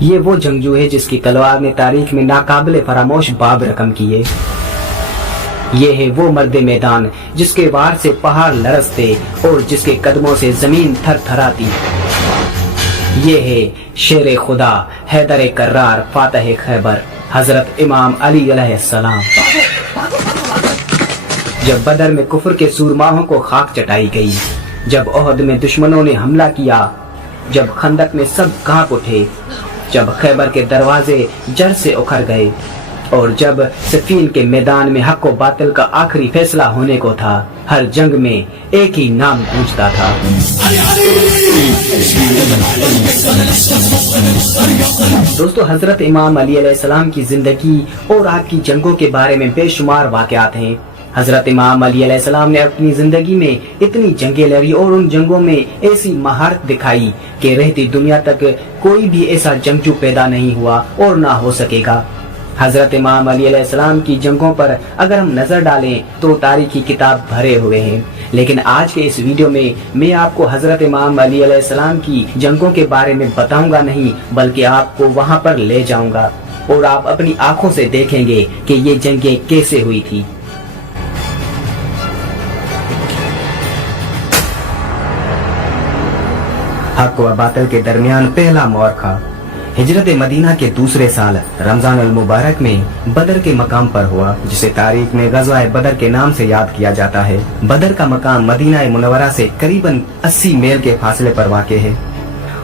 یہ وہ جنگجو ہے جس کی تلوار نے تاریخ میں ناقابل فراموش باب رقم کیے۔ یہ ہے وہ مرد میدان جس کے وار سے پہاڑ لرزتے اور جس کے قدموں سے زمین تھر تھراتی۔ یہ ہے شیر خدا حیدر کرار فاتح خیبر حضرت امام علی علیہ السلام۔ جب بدر میں کفر کے سورماہوں کو خاک چٹائی گئی، جب احد میں دشمنوں نے حملہ کیا، جب خندق میں سب کانپ اٹھے، جب خیبر کے دروازے جڑ سے اکھڑ گئے، اور جب صفین کے میدان میں حق و باطل کا آخری فیصلہ ہونے کو تھا، ہر جنگ میں ایک ہی نام گونجتا تھا۔ دوستو، حضرت امام علی علیہ السلام کی زندگی اور آپ کی جنگوں کے بارے میں بے شمار واقعات ہیں۔ حضرت امام علی علیہ السلام نے اپنی زندگی میں اتنی جنگیں لڑی اور ان جنگوں میں ایسی مہارت دکھائی کہ رہتی دنیا تک کوئی بھی ایسا جنگجو پیدا نہیں ہوا اور نہ ہو سکے گا۔ حضرت امام علی علیہ السلام کی جنگوں پر اگر ہم نظر ڈالیں تو تاریخی کتاب بھرے ہوئے ہیں، لیکن آج کے اس ویڈیو میں آپ کو حضرت امام علی علیہ السلام کی جنگوں کے بارے میں بتاؤں گا نہیں، بلکہ آپ کو وہاں پر لے جاؤں گا اور آپ اپنی آنکھوں سے دیکھیں گے کہ یہ جنگیں کیسے ہوئی تھی۔ حق و باطل کے درمیان پہلا معرکہ ہجرت مدینہ کے دوسرے سال رمضان المبارک میں بدر کے مقام پر ہوا، جسے تاریخ میں غزوہ بدر کے نام سے یاد کیا جاتا ہے۔ بدر کا مقام مدینہ منورہ سے قریباً 80 میل کے فاصلے پر واقع ہے۔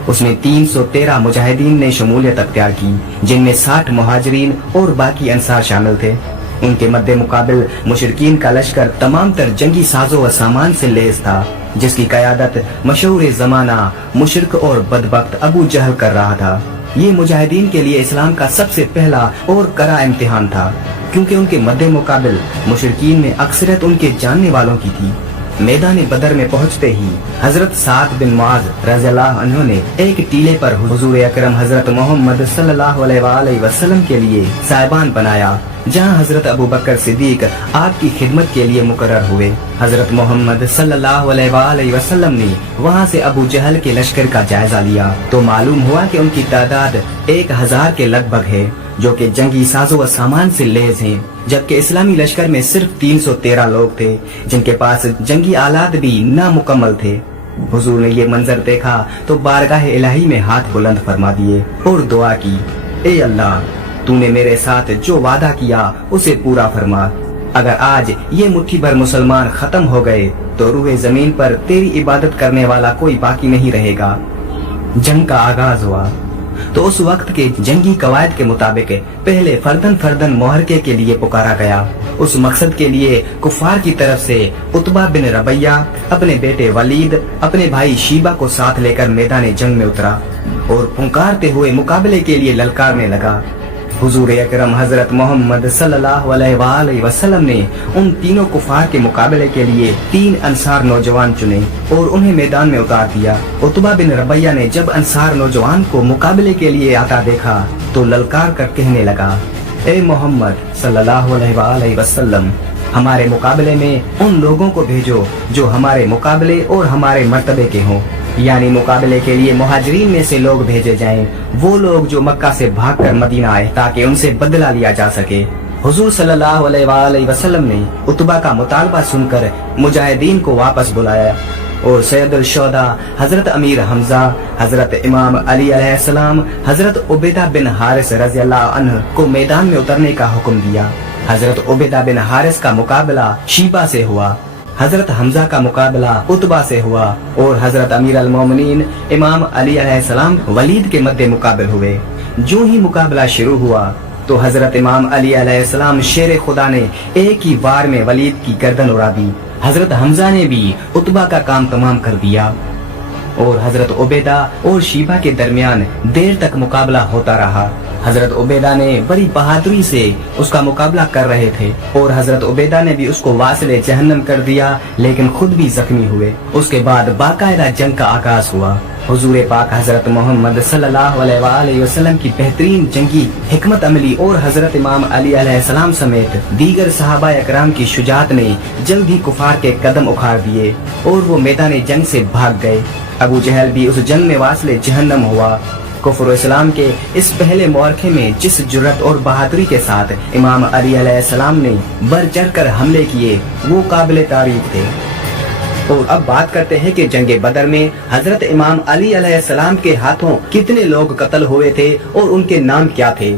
اس میں 313 مجاہدین نے شمولیت اختیار کی، جن میں 60 مہاجرین اور باقی انصار شامل تھے۔ ان کے مد مقابل مشرکین کا لشکر تمام تر جنگی سازوں و سامان سے لیس تھا، جس کی قیادت مشہور زمانہ مشرک اور بدبخت ابو جہل کر رہا تھا۔ یہ مجاہدین کے لیے اسلام کا سب سے پہلا اور کڑا امتحان تھا، کیونکہ ان کے مد مقابل مشرکین میں اکثریت ان کے جاننے والوں کی تھی۔ میدان بدر میں پہنچتے ہی حضرت سعد بن معاذ رضی اللہ عنہ نے ایک ٹیلے پر حضور اکرم حضرت محمد صلی اللہ علیہ وآلہ وسلم کے لیے سائبان بنایا، جہاں حضرت ابو بکر صدیق آپ کی خدمت کے لیے مقرر ہوئے۔ حضرت محمد صلی اللہ علیہ وآلہ وسلم نے وہاں سے ابو جہل کے لشکر کا جائزہ لیا تو معلوم ہوا کہ ان کی تعداد 1000 کے لگ بھگ ہے، جو کہ جنگی سازوں و سامان سے لیس ہیں، جبکہ اسلامی لشکر میں صرف 313 لوگ تھے، جن کے پاس جنگی آلات بھی نامکمل تھے۔ حضور نے یہ منظر دیکھا تو بارگاہ الہی میں ہاتھ بلند فرما دیے اور دعا کی، اے اللہ، تو نے میرے ساتھ جو وعدہ کیا اسے پورا فرما۔ اگر آج یہ مٹھی بھر مسلمان ختم ہو گئے تو روح زمین پر تیری عبادت کرنے والا کوئی باقی نہیں رہے گا۔ جنگ کا آغاز ہوا تو اس وقت کے جنگی قواعد کے مطابق پہلے فردن معرکے کے لیے پکارا گیا۔ اس مقصد کے لیے کفار کی طرف سے عتبہ بن ربیہ اپنے بیٹے ولید، اپنے بھائی شیبہ کو ساتھ لے کر میدان جنگ میں اترا اور پھنکارتے ہوئے مقابلے کے لیے للکارنے لگا۔ حضور اکرم حضرت محمد صلی اللہ علیہ وآلہ وسلم نے ان تینوں کفار کے مقابلے کے لیے 3 انصار نوجوان چنے اور انہیں میدان میں اتار دیا۔ عتبہ بن ربیہ نے جب انصار نوجوان کو مقابلے کے لیے آتا دیکھا تو للکار کر کہنے لگا، اے محمد صلی اللہ علیہ وآلہ وسلم، ہمارے مقابلے میں ان لوگوں کو بھیجو جو ہمارے مقابلے اور ہمارے مرتبے کے ہوں، یعنی مقابلے کے لیے مہاجرین میں سے لوگ بھیجے جائیں، وہ لوگ جو مکہ سے بھاگ کر مدینہ آئے تاکہ ان سے بدلہ لیا جا سکے۔ حضور صلی اللہ علیہ وآلہ وسلم نے عتبہ کا مطالبہ سن کر مجاہدین کو واپس بلایا اور سید الشہداء حضرت امیر حمزہ، حضرت امام علی علیہ السلام، حضرت عبیدہ بن حارث رضی اللہ عنہ کو میدان میں اترنے کا حکم دیا۔ حضرت عبیدہ بن حارث کا مقابلہ شیبہ سے ہوا، حضرت حمزہ کا مقابلہ عتبہ سے ہوا اور حضرت امیر المومنین امام علی علیہ السلام ولید کے مد مقابل ہوئے۔ جو ہی مقابلہ شروع ہوا تو حضرت امام علی علیہ السلام شیر خدا نے ایک ہی بار میں ولید کی گردن اڑا دی۔ حضرت حمزہ نے بھی عتبہ کا کام تمام کر دیا اور حضرت عبیدہ اور شیبہ کے درمیان دیر تک مقابلہ ہوتا رہا۔ حضرت عبیدہ نے بڑی بہادری سے اس کا مقابلہ کر رہے تھے اور حضرت عبیدہ نے بھی اس کو واصل جہنم کر دیا، لیکن خود بھی زخمی ہوئے۔ اس کے بعد باقاعدہ جنگ کا آغاز ہوا۔ حضور پاک حضرت محمد صلی اللہ علیہ وآلہ وسلم کی بہترین جنگی حکمت عملی اور حضرت امام علی علیہ السلام سمیت دیگر صحابہ اکرام کی شجاعت نے جلد ہی کفار کے قدم اکھاڑ دیے اور وہ میدان جنگ سے بھاگ گئے۔ ابو جہل بھی اس جنگ میں واصل جہنم ہوا۔ कुफ्र इस्लाम के इस पहले मुआरखे में जिस जुर्रत और बहादुरी के साथ इमाम अली अलैहिस्सलाम ने बढ़ चढ़ कर हमले किए वो काबिल तारीफ थे। और अब बात करते हैं कि जंगे बदर में हजरत इमाम अली अलैहिस्सलाम के हाथों कितने लोग कत्ल हुए थे और उनके नाम क्या थे।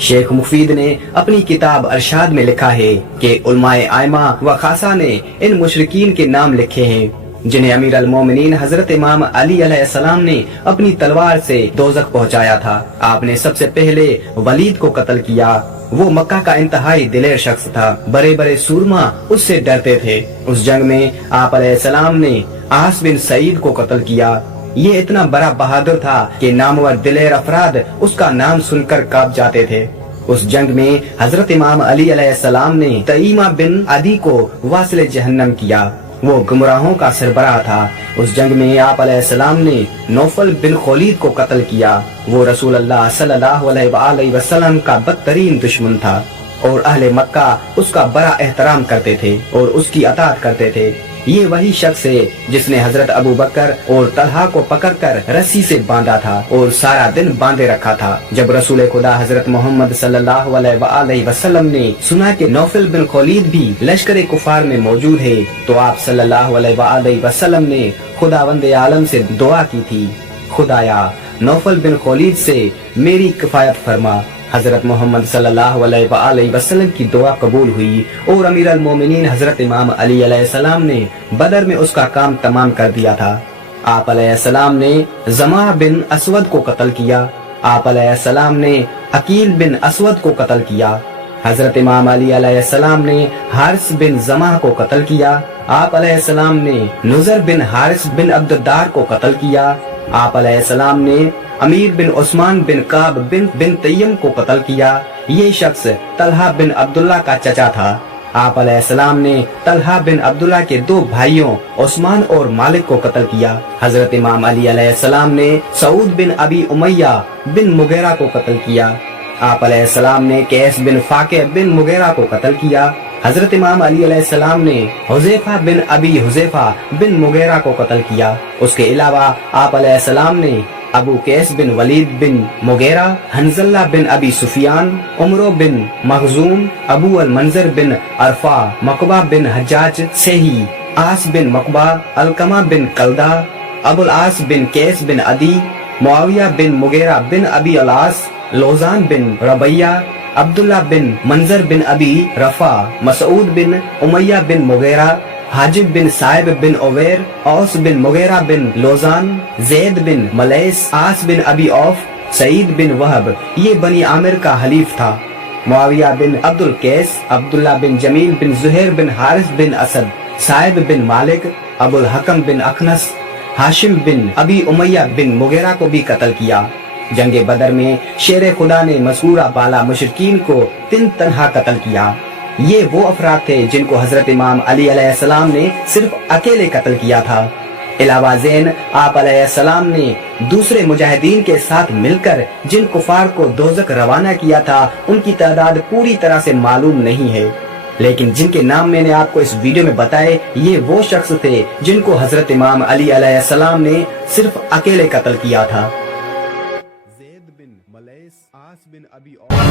शेख मुफीद ने अपनी किताब अरशाद में लिखा है कि उलमाए आइमा व खासा ने इन मुशरिकीन के नाम लिखे हैं जिन्हें अमीर अल मोमिनीन हजरत इमाम अली अलैहिस्सलाम ने अपनी तलवार से दोज़ख पहुंचाया था। आपने सबसे पहले वलीद को कत्ल किया। वो मक्का का इंतहाई दिलेर शख्स था। बड़े बड़े सूरमा उससे डरते थे। उस जंग में आप अलैहिस्सलाम ने आस बिन सईद को कत्ल किया। ये इतना बड़ा बहादुर था कि नामवर दिलेर अफराद उसका नाम सुनकर कांप जाते थे। उस जंग में हजरत इमाम अली अलैहिस्सलाम ने तईमा बिन अदी को वासिल जहन्नम किया। वो गुमराहों का सरबराह था। उस जंग में आप अलैहिस्सलाम ने नौफल बिन खलीद को कत्ल किया। वो रसूल अल्लाह सल्लल्लाहु अलैहि वसल्लम का बदतरीन दुश्मन था और अहले मक्का उसका बड़ा एहतराम करते थे और उसकी अताअत करते थे। ये वही शख्स है जिसने हजरत अबू बकर और तलहा को पकड़कर रस्सी से बांधा था और सारा दिन बांधे रखा था। जब रसूल खुदा हजरत मोहम्मद सल्लल्लाहु अलैहि वसल्लम ने सुना कि नौफल बिन खलीद भी लश्कर कुफार में मौजूद है तो आप सल्लल्लाहु अलैहि वसल्लम ने खुदावंद आलम से दुआ की थी, खुदाया नौफल बिन खलीद से मेरी किफायत फरमा। हजरत मोहम्मद सल्लल्लाहु अलैहि वसल्लम की दुआ कबूल हुई और अमीर अल मोमिनीन हजरत इमाम अली अलैहिस्सलाम ने बदर में उसका काम तमाम कर दिया था। आप अलैहिस्सलाम ने जमा बिन असवद को कत्ल किया। आप अलैहिस्सलाम ने अकील बिन असवद को कत्ल किया। हजरत इमाम अली अलैहिस्सलाम ने हारिस बिन जमा को कत्ल किया। आप अलैहिस्सलाम ने नुजर बिन हारिस बिन अब्दुद्दार को कत्ल किया। आप अलैहिस्सलाम ने अमीर बिन उस्मान बिन काब बिन तय्यम को कत्ल किया। ये शख्स तलहा बिन अब्दुल्ला का चचा था। आप अलैहिस्सलाम ने तलहा बिन अब्दुल्ला के दो भाइयों उस्मान और मालिक को कत्ल किया। हजरत इमाम अली अलैहिस्सलाम ने सऊद बिन अबी उमैया बिन मुगैरा को कत्ल किया। आप अलैहिस्सलाम ने कैस बिन फाके बिन मुगैरा को कत्ल किया। हजरत इमाम अली अलैहिस्सलाम ने हुज़ैफा बिन अबी हुज़ैफा बिन मुगैरा को कत्ल किया। उसके अलावा आप अलैहिस्सलाम ने अबू कैस बिन वलीद बिन मुगैरा, हंजल्ला बिन अबी सुफियान, उमरो बिन मखजूम, अबू अल मंजर बिन अरफा, मकबा बिन हज्जाज सेही, आस बिन मकबा, अलकमा बिन कलदा, अबुल आस बिन Qais bin Adi, Muawiya bin Mughira bin Abi Alas, Lozan bin Rabia, Abdullah bin Manzar bin Abi Rifa, Masood bin Umayya bin Mughira, Hajib bin Sahib bin Uwair, Aus bin Mughira bin Lozan, Zaid bin Malais, Aas bin Abi Auf, Saeed bin Wahb ये Bani Amir का हलीफ था। Muawiya bin Abdul Qais, Abdullah bin Jamil bin Zuhair bin Haris bin Asad, Sahib bin Malik, Abul हकम बिन अखनस, हाशिम बिन अबी Umayya bin मुगैरा को भी कत्ल किया। जंगे बदर में शेर खुदा ने मज़कूरा बाला मुशरिकीन को तिन तनहा कत्ल किया। ये वो अफराद थे जिनको हजरत इमाम अली अलैहिस्सलाम ने सिर्फ अकेले कत्ल किया था। इलावा ज़ैन आप अलैहिस्सलाम ने दूसरे मुजाहिदीन के साथ मिलकर जिन कुफार को दोज़ख रवाना किया था उनकी तादाद पूरी तरह से मालूम नहीं है, लेकिन जिनके नाम मैंने आपको इस वीडियो में बताए ये वो शख्स थे जिनको हजरत इमाम अली अलैहिस्सलाम ने सिर्फ अकेले कत्ल किया था।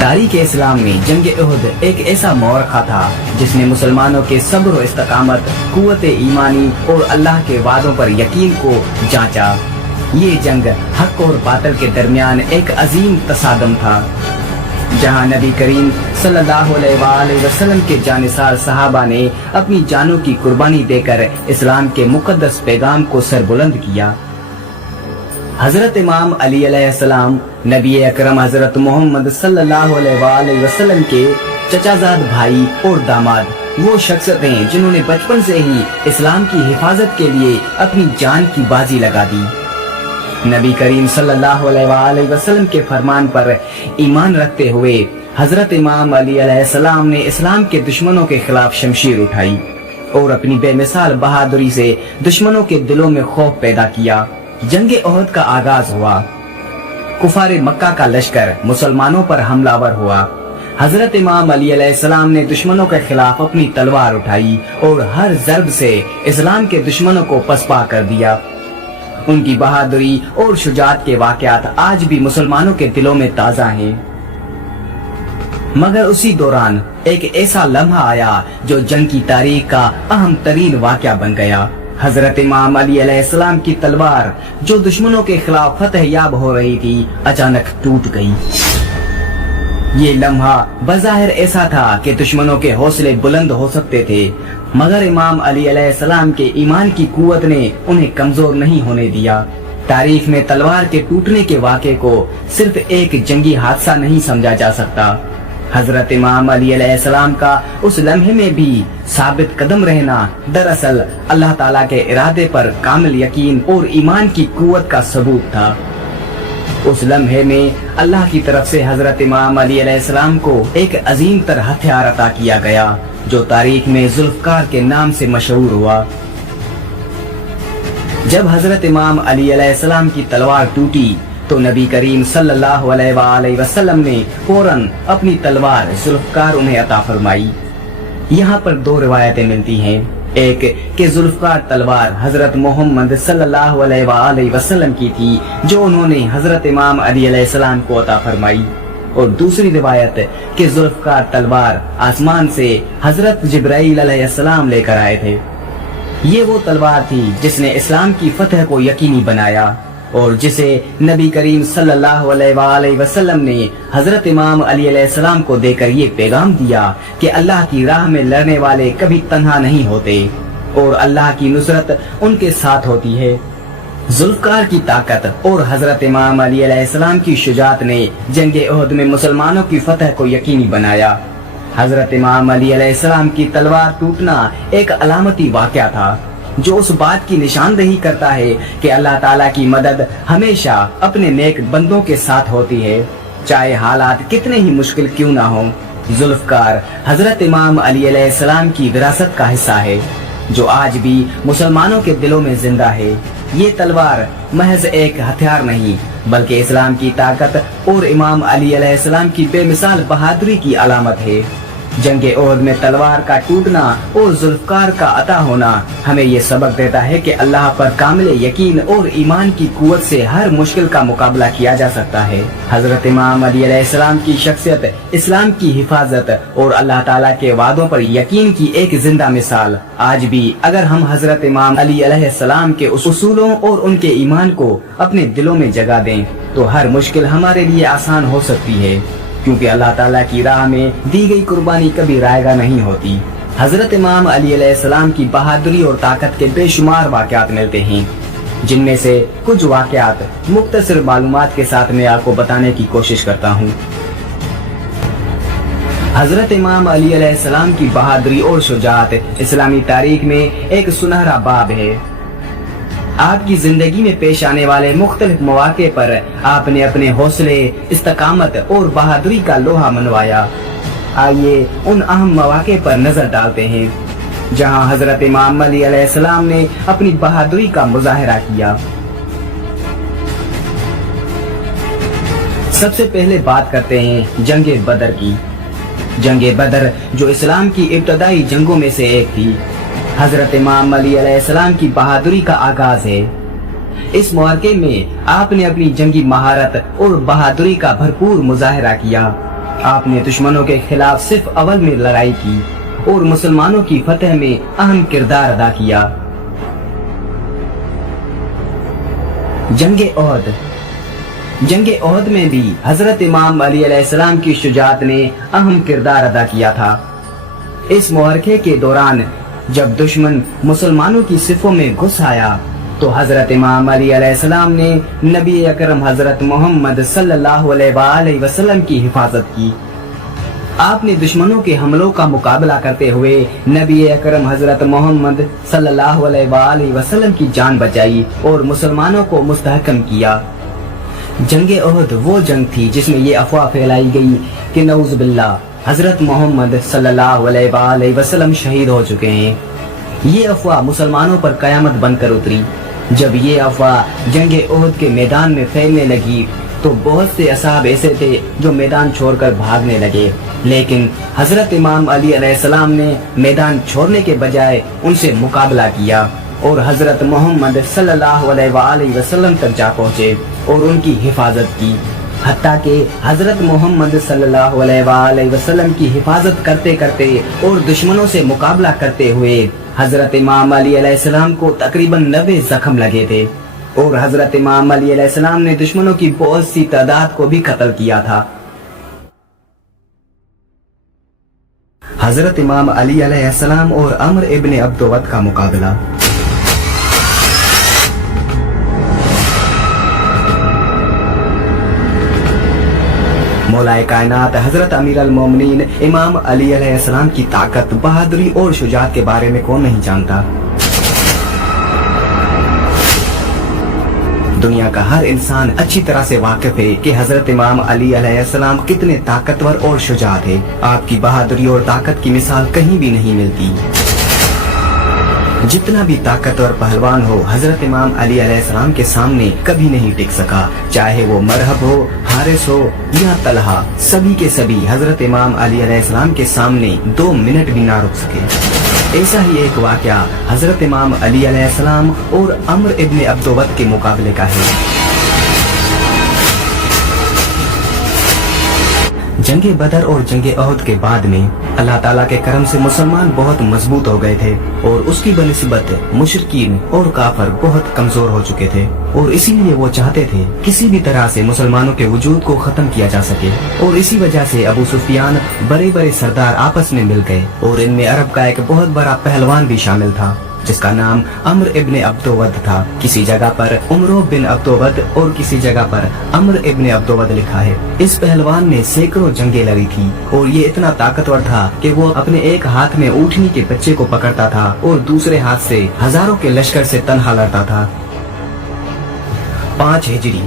तारीख इस्लाम में जंग उहद एक ऐसा मौरखा था जिसने मुसलमानों के सब्र और इस्तकामत, कुव्वत ईमानी और अल्लाह के वादों पर यकीन को जांचा। ये जंग हक और बातिल के दरमियान एक अजीम तसादम था जहां नबी करीम सल्लल्लाहु अलैहि वसल्लम के जानिसार सहाबा ने अपनी जानों की कुर्बानी देकर इस्लाम के मुकद्दस पैगाम को सरबुलंद किया। हजरत इमाम अली अलैहिस्सलाम नबी अकरम हजरत मोहम्मद सल्लल्लाहु अलैहि वसल्लम के चचाजाद भाई और दामाद वो शख्सियत हैं जिन्होंने बचपन से ही इस्लाम की हिफाजत के लिए अपनी जान की बाजी लगा दी। नबी करीम सल्लल्लाहु अलैहि वसल्लम के फरमान पर ईमान रखते हुए हजरत इमाम अली अलैहिस्सलाम ने इस्लाम के दुश्मनों के खिलाफ शमशीर उठाई और अपनी बेमिसाल बहादुरी से दुश्मनों के दिलों में खौफ पैदा किया। जंग उहद का आगाज हुआ। कुफार मक्का का लश्कर मुसलमानों पर हमलावर हुआ। हजरत इमाम अली अलैहिस्सलाम ने दुश्मनों के खिलाफ अपनी तलवार उठाई और हर ज़र्ब से इस्लाम के दुश्मनों को पसपा कर दिया। उनकी बहादुरी और शुजात के वाकयात आज भी मुसलमानों के दिलों में ताजा हैं। मगर उसी दौरान एक ऐसा लम्हा आया जो जंग की तारीख का अहम तरीन वाकया बन गया। हजरत इमाम अली अलैहिस्सलाम की तलवार जो दुश्मनों के खिलाफ फतह याब हो रही थी, अचानक टूट गई। ये लम्हा बज़ाहिर ऐसा था कि दुश्मनों के हौसले बुलंद हो सकते थे, मगर इमाम अली अलैहिस्सलाम के ईमान की कुव्वत ने उन्हें कमजोर नहीं होने दिया। तारीख में तलवार के टूटने के वाक़े को सिर्फ एक जंगी हादसा नहीं समझा जा सकता। हजरत इमाम अली अलैहिस्सलाम का उस लम्हे में भी साबित कदम रहना दरअसल अल्लाह ताला के इरादे पर कामिल यकीन और ईमान की कुव्वत का सबूत था। उस लम्हे में अल्लाह की तरफ से हजरत इमाम अली अलैहिस्सलाम को एक अजीम तर हथियार अता किया गया जो तारीख में जुल्फकार के नाम से मशहूर हुआ। जब हजरत इमाम अली अलैहिस्सलाम की तलवार टूटी तो नबी करीम सल्लल्लाहु अलैहि वसल्लम ने फौरन अपनी तलवार जुल्फकार उन्हें अता फरमाई। यहाँ पर दो रिवायतें मिलती हैं, एक कि जुल्फकार तलवार हजरत मोहम्मद सल्लल्लाहु अलैहि वसल्लम की थी जो उन्होंने हजरत इमाम अली अलैहिस्सलाम को अता फरमाई, और दूसरी रिवायत कि जुल्फकार तलवार आसमान से हजरत जिब्राइल अलैहिस्सलाम लेकर आए थे। ये वो तलवार थी जिसने इस्लाम की फतह को यकीनी बनाया और जिसे नबी करीम सल्लल्लाहु अलैहि वसल्लम ने हजरत इमाम अली अलैहिस्सलाम को देकर ये पैगाम दिया कि अल्लाह की राह में लड़ने वाले कभी तन्हा नहीं होते और अल्लाह की नुसरत उनके साथ होती है। जुल्फकार की ताकत और हजरत इमाम अली अलैहिस्सलाम की शुजात ने जंगे उहद में मुसलमानों की फतह को यकीनी बनाया। हजरत इमाम अली अलैहिस्सलाम की तलवार टूटना एक अलामती वाकया था जो उस बात की निशानदेही करता है कि अल्लाह ताला की मदद हमेशा अपने नेक बंदों के साथ होती है, चाहे हालात कितने ही मुश्किल क्यों ना हो। जुल्फकार हजरत इमाम अली अलैहिस्सलाम की विरासत का हिस्सा है जो आज भी मुसलमानों के दिलों में जिंदा है। ये तलवार महज एक हथियार नहीं बल्कि इस्लाम की ताकत और इमाम अली अलैहिस्सलाम की बेमिसाल बहादुरी की अलामत है। जंगे उहद में तलवार का टूटना और जुल्फकार का अता होना हमें ये सबक देता है कि अल्लाह पर कामिल यकीन और ईमान की कुव्वत से हर मुश्किल का मुकाबला किया जा सकता है। हजरत इमाम अली अलैहिस्सलाम की शख्सियत, इस्लाम की हिफाजत और अल्लाह ताला के वादों पर यकीन की एक जिंदा मिसाल। आज भी अगर हम हजरत इमाम अली अलैहिस्सलाम के उसूलों और उनके ईमान को अपने दिलों में जगा दें तो हर मुश्किल हमारे लिए आसान हो सकती है, क्योंकि अल्लाह ताला की राह में दी गई कुर्बानी कभी रायगा नहीं होती। हजरत इमाम अली अलैहिस्सलाम की बहादुरी और ताकत के बेशुमार वाकयात मिलते हैं, जिनमें से कुछ वाकयात मुख्तसर मालूमात के साथ मैं आपको बताने की कोशिश करता हूँ। हजरत इमाम अली अलैहिस्सलाम की बहादुरी और शुजात इस्लामी तारीख में एक सुनहरा बाब है। आपकी जिंदगी में पेश आने वाले मुख्तलिफ मौके पर आपने अपने हौसले, इस्तकामत और बहादुरी का लोहा मनवाया। आइए उन अहम मौके पर नजर डालते हैं जहां हजरत इमाम अली अलैहिस्सलाम ने अपनी बहादुरी का मुजाहिरा किया। सबसे पहले बात करते हैं जंगे बदर की। जंगे बदर जो इस्लाम की इब्तदाई जंगों में से एक थी, हजरत इमाम अली अलैहिस्सलाम की बहादुरी का आगाज है। इस मौके में आपने अपनी जंगी महारत और बहादुरी का भरपूर मुजाहिरा किया। आपने दुश्मनों के खिलाफ सिर्फ अव्वल में लड़ाई की और मुसलमानों की फतह में अहम किरदार अदा किया। जंगे उहद। जंगे उहद में भी हजरत इमाम अली अलैहिस्सलाम की शुजात ने अहम किरदार अदा किया था। इस मुआरके के दौरान जब दुश्मन मुसलमानों की सिफों में घुस आया तो हजरत इमाम अली अलैहिस्सलाम ने नबी अकरम हजरत मोहम्मद सल्लल्लाहु अलैहि वसल्लम की हिफाजत की। आपने दुश्मनों के हमलों का मुकाबला करते हुए नबी अकरम हजरत मोहम्मद सल्लल्लाहु अलैहि वसल्लम की जान बचाई और मुसलमानों को मुस्तहकम किया। जंगे उहद वो जंग थी जिसमें ये अफवाह फैलाई गई कि नऊज़ बिल्लाह हजरत मोहम्मद सल्लल्लाहु अलैहि वसल्लम शहीद हो चुके हैं। ये अफवाह मुसलमानों पर कयामत बनकर उतरी। जब ये अफवाह जंगे उहद के मैदान में फैलने लगी तो बहुत से असहाब ऐसे थे जो मैदान छोड़कर भागने लगे, लेकिन हजरत इमाम अली अलैहिस्सलाम ने मैदान छोड़ने के बजाय उनसे मुकाबला किया और हजरत मोहम्मद सल्लल्लाहु अलैहि वसल्लम तक जा पहुँचे और उनकी हिफाजत की। हत्ता के हजरत मोहम्मद सल्लल्लाहु अलैहि वसल्लम की हिफाजत करते करते और दुश्मनों से मुकाबला करते हुए हजरत इमाम अली अलैहिस्सलाम को तकरीबन 90 जख्म लगे थे और हजरत इमाम अली अलैहिस्सलाम ने दुश्मनों की बहुत सी तादाद को भी कत्ल किया था। हजरत इमाम अली अलैहिस्सलाम और अम्र इब्न अब्दुवद का मुकाबला। मौलाए कायनात हजरत अमीर अल मोमिनीन इमाम अली अलैहिस्सलाम की ताकत, बहादुरी और शुजाअत के बारे में कौन नहीं जानता। दुनिया का हर इंसान अच्छी तरह से वाकिफ है कि हजरत इमाम अली अलैहिस्सलाम कितने ताकतवर और शुजा थे। आपकी बहादुरी और ताकत की मिसाल कहीं भी नहीं मिलती। जितना भी ताकतवर पहलवान हो, हजरत इमाम अली अलैहिस्सलाम के सामने कभी नहीं टिक सका। चाहे वो मरहब हो, हारिस हो या तलहा, सभी के सभी हजरत इमाम अली अलैहिस्सलाम के सामने 2 मिनट भी ना रुक सके। ऐसा ही एक वाक़या हजरत इमाम अली अलैहिस्सलाम और अम्र इब्न अब्दुवद के मुकाबले का है। जंगे बदर और जंगे अहद के बाद में अल्लाह ताला के करम से मुसलमान बहुत मजबूत हो गए थे और उसकी बनिस्बत मुशरिकीन और काफर बहुत कमजोर हो चुके थे और इसीलिए वो चाहते थे किसी भी तरह से मुसलमानों के वजूद को खत्म किया जा सके। और इसी वजह से अबू सुफियान बड़े बड़े सरदार आपस में मिल गए और इनमें अरब का एक बहुत बड़ा पहलवान भी शामिल था जिसका नाम अम्र इब्न अब्दुवद था। किसी जगह पर उमरो बिन अब्दुवद और किसी जगह पर अम्र इब्न अब्दुवद लिखा है। इस पहलवान ने सैकड़ों जंगें लड़ी थी और ये इतना ताकतवर था कि वो अपने एक हाथ में ऊँटनी के बच्चे को पकड़ता था और दूसरे हाथ से हजारों के लश्कर से तन्हा लड़ता था। 5 हिजरी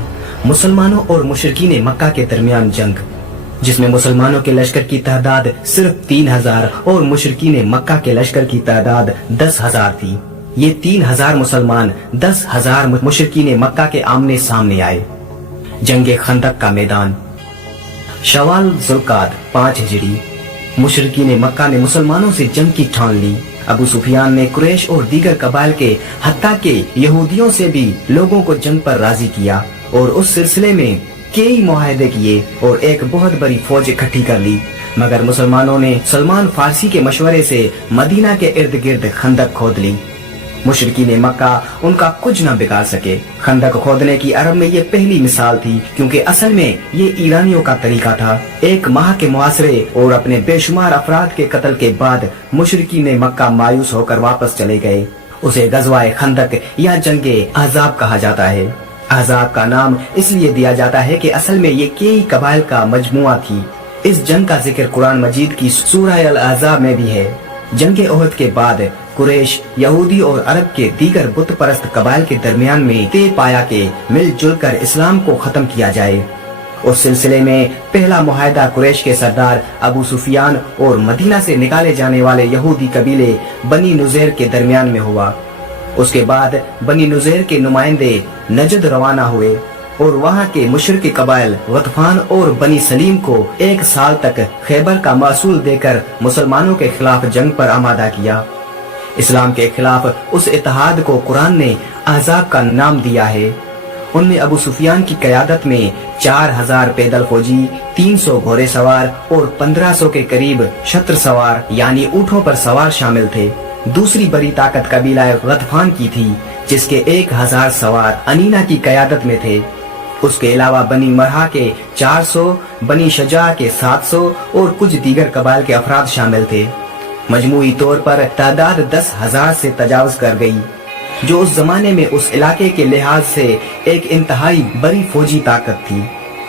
मुसलमानों और मुशरिकीन मक्का के दरमियान जंग, जिसमें मुसलमानों के लश्कर की तादाद सिर्फ 3000 और मुशरिकीन मक्का के लश्कर की तादाद 10,000 थी। ये 3000 मुसलमान 10,000 मुशरिकीन मक्का के आमने सामने आए। जंगे खंदक का मैदान। शवाल ज़ुल्क़ाद 5 हिजरी मुशरिकीन मक्का ने मुसलमानों से जंग की ठान ली। अबू सुफियान ने कुरैश और दीगर कबाइल के हत्ता के यहूदियों से भी लोगों को जंग पर राजी किया और उस सिलसिले में कई मुआहदे किए और एक बहुत बड़ी फौज इकट्ठी कर ली। मगर मुसलमानों ने सलमान फारसी के मशवरे से मदीना के इर्द गिर्द खंदक खोद ली। मुशरिकीन मक्का उनका कुछ न बिगाड़ सके। खंदक खोदने की अरब में ये पहली मिसाल थी, क्योंकि असल में ये ईरानियों का तरीका था। 1 माह के मुआसरे और अपने बेशुमार अफराद के कत्ल के बाद मुशरिकीन मक्का मायूस होकर वापस चले गए। उसे गज़वाए खंदक या जंगे अहज़ाब कहा जाता है। अहज़ाब का नाम इसलिए दिया जाता है कि असल में ये कई कबाइल का मजमुआ थी। इस जंग का जिक्र कुरान मजीद की सूरह अल अहज़ाब में भी है। जंगे ओहद के बाद कुरैश, यहूदी और अरब के दीगर बुत परस्त कबाइल के दरमियान में तय पाया कि मिलजुल कर इस्लाम को खत्म किया जाए। उस सिलसिले में पहला मुआहदा कुरैश के सरदार अबू सुफियान और मदीना से निकाले जाने वाले यहूदी कबीले बनी नुज़ैर के दरमियान में हुआ। उसके बाद बनी नुज़ैर के नुमाइंदे नजद रवाना हुए और वहाँ के मुशरिक कबाइल गतफान और बनी सलीम को 1 साल तक खैबर का मासूल देकर मुसलमानों के खिलाफ जंग पर आमादा किया। इस्लाम के खिलाफ उस इत्तेहाद को कुरान ने अहज़ाब का नाम दिया है। उनमें अबू सुफियान की क़यादत में 4000 पैदल फौजी, 300 घोड़े सवार और 1500 के करीब शत्र सवार यानी ऊँटों पर सवार शामिल थे। दूसरी बड़ी ताकत कबीला गतफान की थी, जिसके 1000 सवार अनीना की क़यादत में थे। उसके अलावा बनी मरहा के 400, बनी शजा के 700 और कुछ दीगर कबाइल के अफराद शामिल थे। मजमूई तौर पर तादाद 10,000 से तजावुज कर गई, जो उस जमाने में उस इलाके के लिहाज से एक इंतहाई बड़ी फौजी ताकत थी।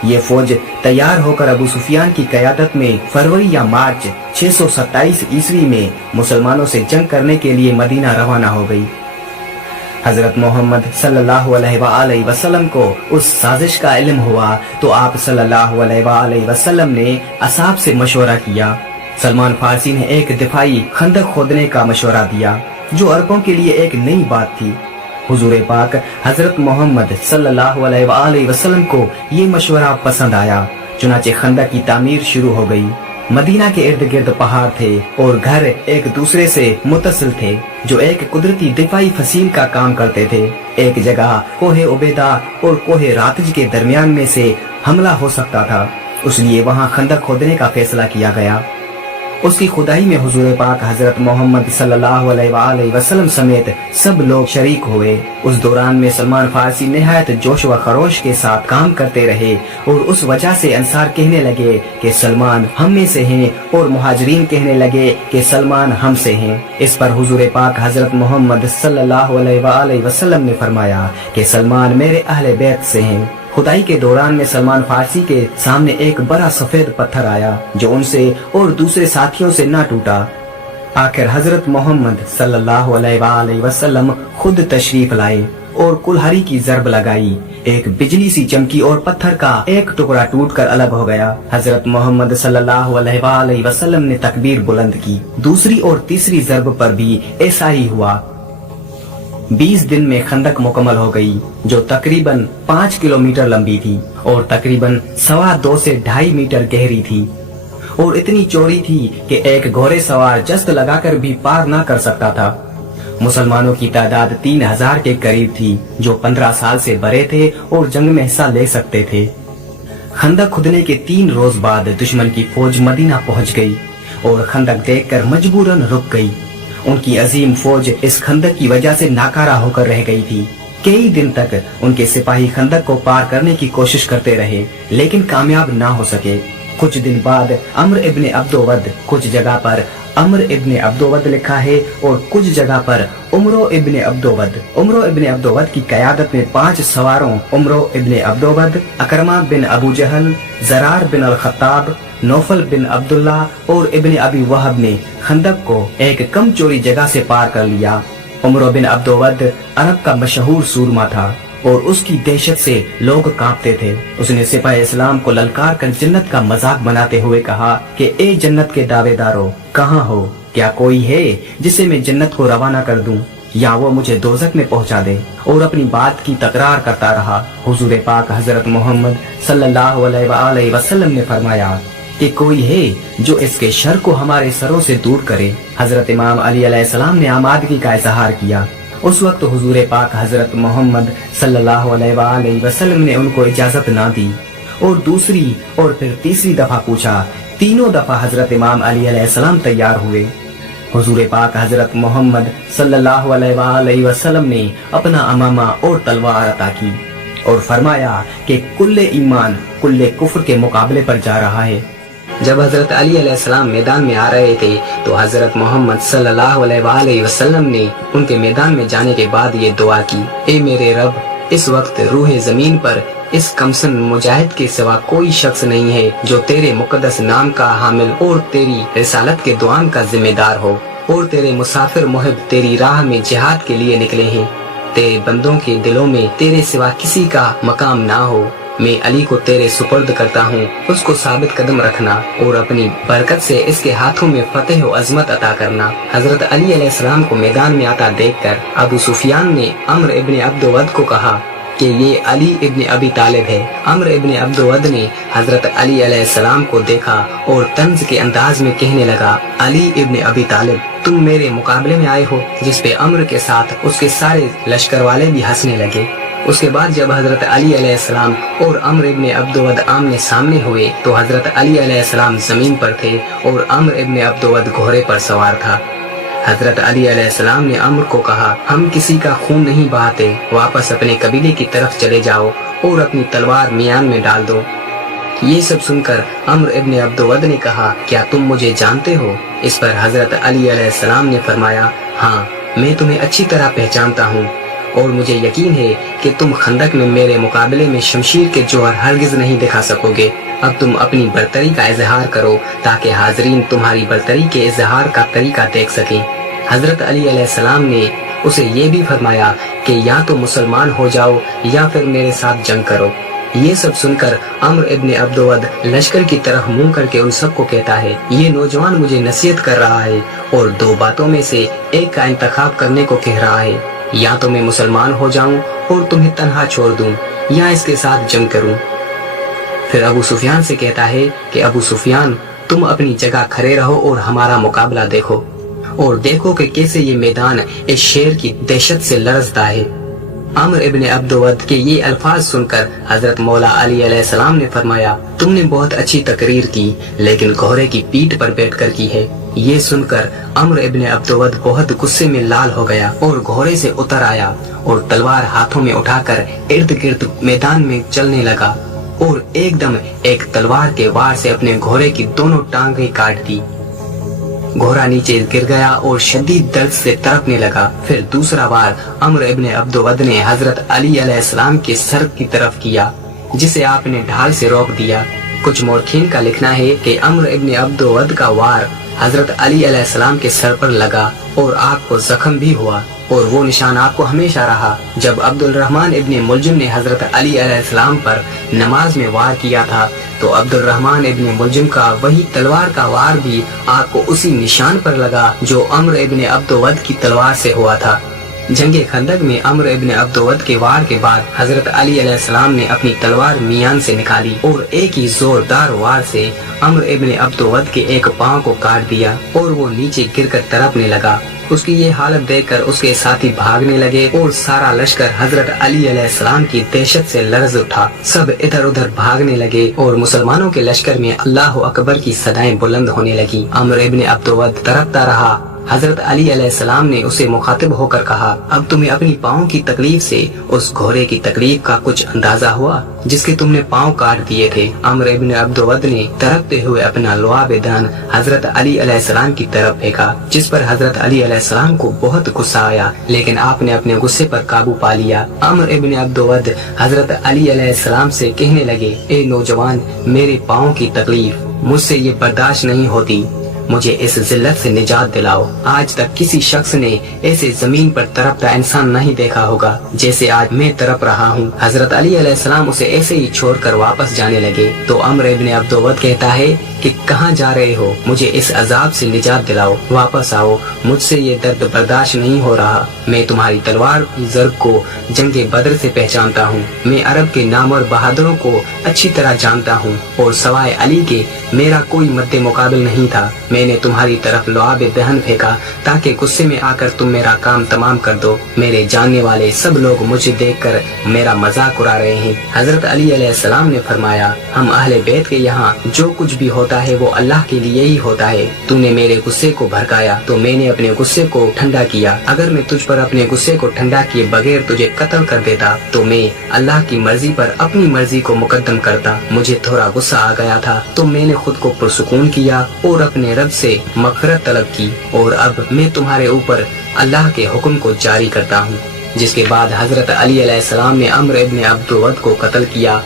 ये फौज तैयार होकर अबू सुफियान की क़यादत में फरवरी या मार्च 627 ईस्वी में मुसलमानों से जंग करने के लिए मदीना रवाना हो गई। हजरत मोहम्मद सल्लल्लाहु अलैहि वसल्लम को उस साजिश का इल्म हुआ तो आप सल्लल्लाहु अलैहि वसल्लम ने असहाब से मशवरा किया। सलमान फारसी ने एक दिफाई खंदक खोदने का मशवरा दिया, जो अरबों के लिए एक नई बात थी। हुजूर पाक हजरत मोहम्मद सल्लल्लाहु अलैहि वसल्लम को ये मशवरा पसंद आया। चुनाचे खंदक की तामीर शुरू हो गई। मदीना के इर्द गिर्द पहाड़ थे और घर एक दूसरे से मुत्तसिल थे जो एक कुदरती दिफाई फसील का काम करते थे। एक जगह कोहे उबैदा और कोहे रातिज के दरमियान में से हमला हो सकता था, इसलिए वहां खंदक खोदने का फैसला किया गया। उसकी खुदाई में हुजूर पाक हजरत मोहम्मद सल्लल्लाहु अलैहि वसल्लम समेत सब लोग शरीक हुए। उस दौरान में सलमान फारसी निहायत जोश व खरोश के साथ काम करते रहे और उस वजह से अंसार कहने लगे कि सलमान हम में से हैं और मुहाजिरीन कहने लगे कि सलमान हमसे हैं। इस पर हुजूर पाक हजरत मोहम्मद सल्लल्लाहु अलैहि वसल्लम ने फरमाया कि सलमान मेरे अहले बैत से हैं। खुदाई के दौरान में सलमान फारसी के सामने एक बड़ा सफेद पत्थर आया जो उनसे और दूसरे साथियों से ना टूटा। आखिर हजरत मोहम्मद सल्लल्लाहु अलैहि वसल्लम खुद तशरीफ लाए और कुल्हाड़ी की जरब लगाई। एक बिजली सी चमकी और पत्थर का एक टुकड़ा टूटकर अलग हो गया। हजरत मोहम्मद सल्लल्लाहु अलैहि वसल्लम ने तकबीर बुलंद की। दूसरी और तीसरी जरब पर भी ऐसा ही हुआ। 20 दिन में खंदक मुकम्मल हो गई जो तकरीबन 5 किलोमीटर लंबी थी और तकरीबन 2.25 से 2.5 मीटर गहरी थी और इतनी चौड़ी थी कि एक घोड़े सवार जस्त लगाकर भी पार ना कर सकता था। मुसलमानों की तादाद 3000 के करीब थी जो 15 साल से बड़े थे और जंग में हिस्सा ले सकते थे। खंदक खुदने के 3 रोज बाद दुश्मन की फौज मदीना पहुंच गई और खंदक देखकर मजबूरन रुक गई। उनकी अजीम फौज इस खंदक की वजह से नाकारा होकर रह गई थी। कई दिन तक उनके सिपाही खंदक को पार करने की कोशिश करते रहे लेकिन कामयाब ना हो सके। कुछ दिन बाद अम्र इब्ने अब्दोवद, कुछ जगह पर अम्र इब्ने अब्दोवद लिखा है और कुछ जगह पर उमरो इब्ने अब्दोवद। उमरो इब्ने अब्दोवद की क़यादत में 5 सवारों उमरो इब्ने अब्दोवद, अकरमा बिन अबू जहल, जरार बिन अल खत्ताब, नौफल बिन अब्दुल्ला और इब्ने अबी वहब ने खंदक को एक कम चौड़ी जगह से पार कर लिया। उमरो बिन अब्दोवद अरब का मशहूर सूरमा था और उसकी दहशत से लोग कांपते थे। उसने सिपाही इस्लाम को ललकार कर जन्नत का मजाक बनाते हुए कहा कि ए जन्नत के दावेदारों, कहाँ हो? क्या कोई है जिसे मैं जन्नत को रवाना कर दूं या वो मुझे दोजख में पहुंचा दे? और अपनी बात की तकरार करता रहा। हुजूर पाक हजरत मोहम्मद सल्लल्लाहु अलैहि वसल्लम ने फरमाया कि कोई है जो इसके शर को हमारे सरों से दूर करे। हजरत इमाम अली अलैहिस्सलाम ने आमादगी का इजहार किया। उस वक्त हुजूर पाक हजरत मोहम्मद सल्लल्लाहु अलैहि वसल्लम ने उनको इजाजत ना दी और दूसरी और फिर तीसरी दफा पूछा। तीनों दफा हजरत इमाम अली अलैहिस्सलाम तैयार हुए। हुजूर पाक हजरत मोहम्मद सल्लल्लाहु अलैहि वसल्लम ने अपना अमामा और तलवार अता की और फरमाया कि कुल्ले ईमान कुल्ले कुफ्र के मुकाबले पर जा रहा है। जब हजरत अली अलैहिस्सलाम मैदान में आ रहे थे तो हजरत मोहम्मद सल्लल्लाहु अलैहि वसल्लम ने उनके मैदान में जाने के बाद ये दुआ की, ए मेरे रब, इस वक्त रूह जमीन पर इस कमसन मुजाहिद के सिवा कोई शख्स नहीं है जो तेरे मुकद्दस नाम का हामिल और तेरी रिसालत के दुआम का जिम्मेदार हो और तेरे मुसाफिर मुहिब तेरी राह में जिहाद के लिए निकले हैं। तेरे बंदों के दिलों में तेरे सिवा किसी का मकाम ना हो। मैं अली को तेरे सुपर्द करता हूँ, उसको साबित कदम रखना और अपनी बरकत से इसके हाथों में फतेह और अजमत अता करना। हजरत अली अलैहिस्सलाम को मैदान में आता देखकर अबू सुफियान ने अम्र इब्ने अब्दोवद को कहा कि ये अली इब्ने अबी तालिब है। अम्र इब्ने अब्दोवद ने हजरत अली अलैहिस्सलाम को देखा और तंज के अंदाज में कहने लगा, अली इब्ने अबी तालिब, तुम मेरे मुकाबले में आए हो? जिस पे अम्र के साथ उसके सारे लश्कर वाले भी हंसने लगे। उसके बाद जब हजरत अली अलैहिस्सलाम और अम्र इब्ने अब्दोवद आमने सामने हुए तो हजरत अली अलैहिस्सलाम जमीन पर थे और अम्र इब्ने अब्दोवद घोड़े पर सवार था। हजरत अली अलैहिस्सलाम ने अम्र को कहा, हम किसी का खून नहीं बहाते, वापस अपने कबीले की तरफ चले जाओ और अपनी तलवार मियान में डाल दो। ये सब सुनकर अम्र इब्ने अब्दोवद ने कहा, क्या तुम मुझे जानते हो? इस पर हजरत अली अलैहिस्सलाम ने फरमाया, हाँ, मैं तुम्हें अच्छी तरह पहचानता हूँ और मुझे यकीन है कि तुम खंदक में मेरे मुकाबले में शमशीर के जौहर हरगिज नहीं दिखा सकोगे। अब तुम अपनी बरतरी का इजहार करो ताकि हाजरीन तुम्हारी बरतरी के इजहार का तरीका देख सकें। हजरत अली अलैहिस्सलाम ने उसे ये भी फरमाया कि या तो मुसलमान हो जाओ या फिर मेरे साथ जंग करो। ये सब सुनकर अम्र इब्ने अब्दोवद लश्कर की तरफ मुंह करके उन सबको कहता है, ये नौजवान मुझे नसीहत कर रहा है और 2 बातों में से एक का इंतखाब करने को कह रहा है, या तो मैं मुसलमान हो जाऊं और तुम्हें तन्हा छोड़ दूं या इसके साथ जंग करूं। फिर अबू सुफियान से कहता है कि अबू सुफियान, तुम अपनी जगह खड़े रहो और हमारा मुकाबला देखो, और देखो कि कैसे ये मैदान इस शेर की दहशत से लरजता है। अम्र इब्न अब्दुवद के ये अल्फाज सुनकर हजरत मौला अली अलैहिस्सलाम ने फरमाया, तुमने बहुत अच्छी तकरीर की, लेकिन घोड़े की पीठ पर बैठकर की है। ये सुनकर अम्र इब्न अब्दुवद बहुत गुस्से में लाल हो गया और घोड़े से उतर आया और तलवार हाथों में उठाकर इर्द गिर्द मैदान में चलने लगा और एकदम एक तलवार के वार से अपने घोड़े की दोनों टांगें काट दी। घोड़ा नीचे गिर गया और शदीद दर्द से तड़पने लगा। फिर दूसरा बार अम्र इब्न अब्दुवद ने हजरत अली अलैहिस्सलाम के सर की तरफ किया, जिसे आपने ढाल से रोक दिया। कुछ मौरखीन का लिखना है कि अम्र इब्न अब्दुवद का वार हजरत अली अलैहिस्सलाम के सर पर लगा और आपको जख्म भी हुआ, और वो निशान आपको हमेशा रहा। जब अब्दुल रहमान इब्न मुलजिम ने हजरत अली अलैहिस्सलाम पर नमाज में वार किया था, तो अब्दुल रहमान इब्न मुलजिम का वही तलवार का वार भी आपको उसी निशान पर लगा जो अम्र इब्न अब्दुवद की तलवार से हुआ था। जंगे खंदक में अम्र इब्न अब्दुवद के वार के बाद हजरत अली अलैहिस्सलाम ने अपनी तलवार मियान से निकाली और एक ही जोरदार वार से अम्र इब्न अब्दुवद के एक पांव को काट दिया और वो नीचे गिरकर तड़पने लगा। उसकी ये हालत देखकर उसके साथी भागने लगे और सारा लश्कर हजरत अली अलैहिस्सलाम की दहशत से लर्ज उठा। सब इधर उधर भागने लगे और मुसलमानों के लश्कर में अल्लाह अकबर की सदाएं बुलंद होने लगी। अम्र इब्न अब्दुवद तड़पता रहा। हजरत अली अलैहिस्सलाम ने उसे मुखातिब होकर कहा, अब तुम्हें अपनी पाँव की तकलीफ से उस घोड़े की तकलीफ का कुछ अंदाजा हुआ जिसके तुमने पाँव काट दिए थे। अम्र इब्न अब्दुवद ने तड़पते हुए अपना लुआब दान हजरत अली अलैहिस्सलाम की तरफ फेंका, जिस पर हजरत अली अलैहिस्सलाम को बहुत गुस्सा आया, लेकिन आपने अपने गुस्से पर काबू पा लिया। अम्र इब्न अब्दुवद हजरत अली अलैहिस्सलाम से कहने लगे, ए नौजवान, मेरे पाँव की तकलीफ मुझसे ये बर्दाश्त नहीं होती, मुझे इस जिल्लत से निजात दिलाओ। आज तक किसी शख्स ने ऐसे जमीन पर तड़पता इंसान नहीं देखा होगा जैसे आज मैं तड़प रहा हूँ। हजरत अली अलैहिस्सलाम उसे ऐसे ही छोड़कर वापस जाने लगे तो अम्र इब्न अब्दुवद कहता है कि कहाँ जा रहे हो, मुझे इस अजाब से निजात दिलाओ, वापस आओ, मुझसे ये दर्द बर्दाश्त नहीं हो रहा। मैं तुम्हारी तलवार की ज़र्ब को जंगे बदर से पहचानता हूँ। मैं अरब के नामवर बहादुरों को अच्छी तरह जानता हूँ और सवाए अली के मेरा कोई मद्दे मुकाबिल नहीं था। मैंने तुम्हारी तरफ लुआब दहन फेंका ताकि गुस्से में आकर तुम मेरा काम तमाम कर दो। मेरे जानने वाले सब लोग मुझे देखकर मेरा मजाक उड़ा रहे हैं। हजरत अली अलैहिस्सलाम ने फरमाया, हम अहले बैत के यहाँ जो कुछ भी होता है वो अल्लाह के लिए ही होता है। तूने मेरे गुस्से को भड़काया तो मैंने अपने गुस्से को ठंडा किया। अगर मैं तुझ पर अपने गुस्से को ठंडा किए बगैर तुझे कत्ल कर देता तो मैं अल्लाह की मर्जी पर अपनी मर्जी को मुकद्दम करता। मुझे थोड़ा गुस्सा आ गया था तो मैंने खुद को पुरसुकून किया और अपने रब से मग़फ़िरत तलब की, और अब मैं तुम्हारे ऊपर अल्लाह के हुक्म को जारी करता हूँ। जिसके बाद हजरत अली अलैहिस्सलाम ने अम्र इब्न अब्दुवद को कत्ल किया।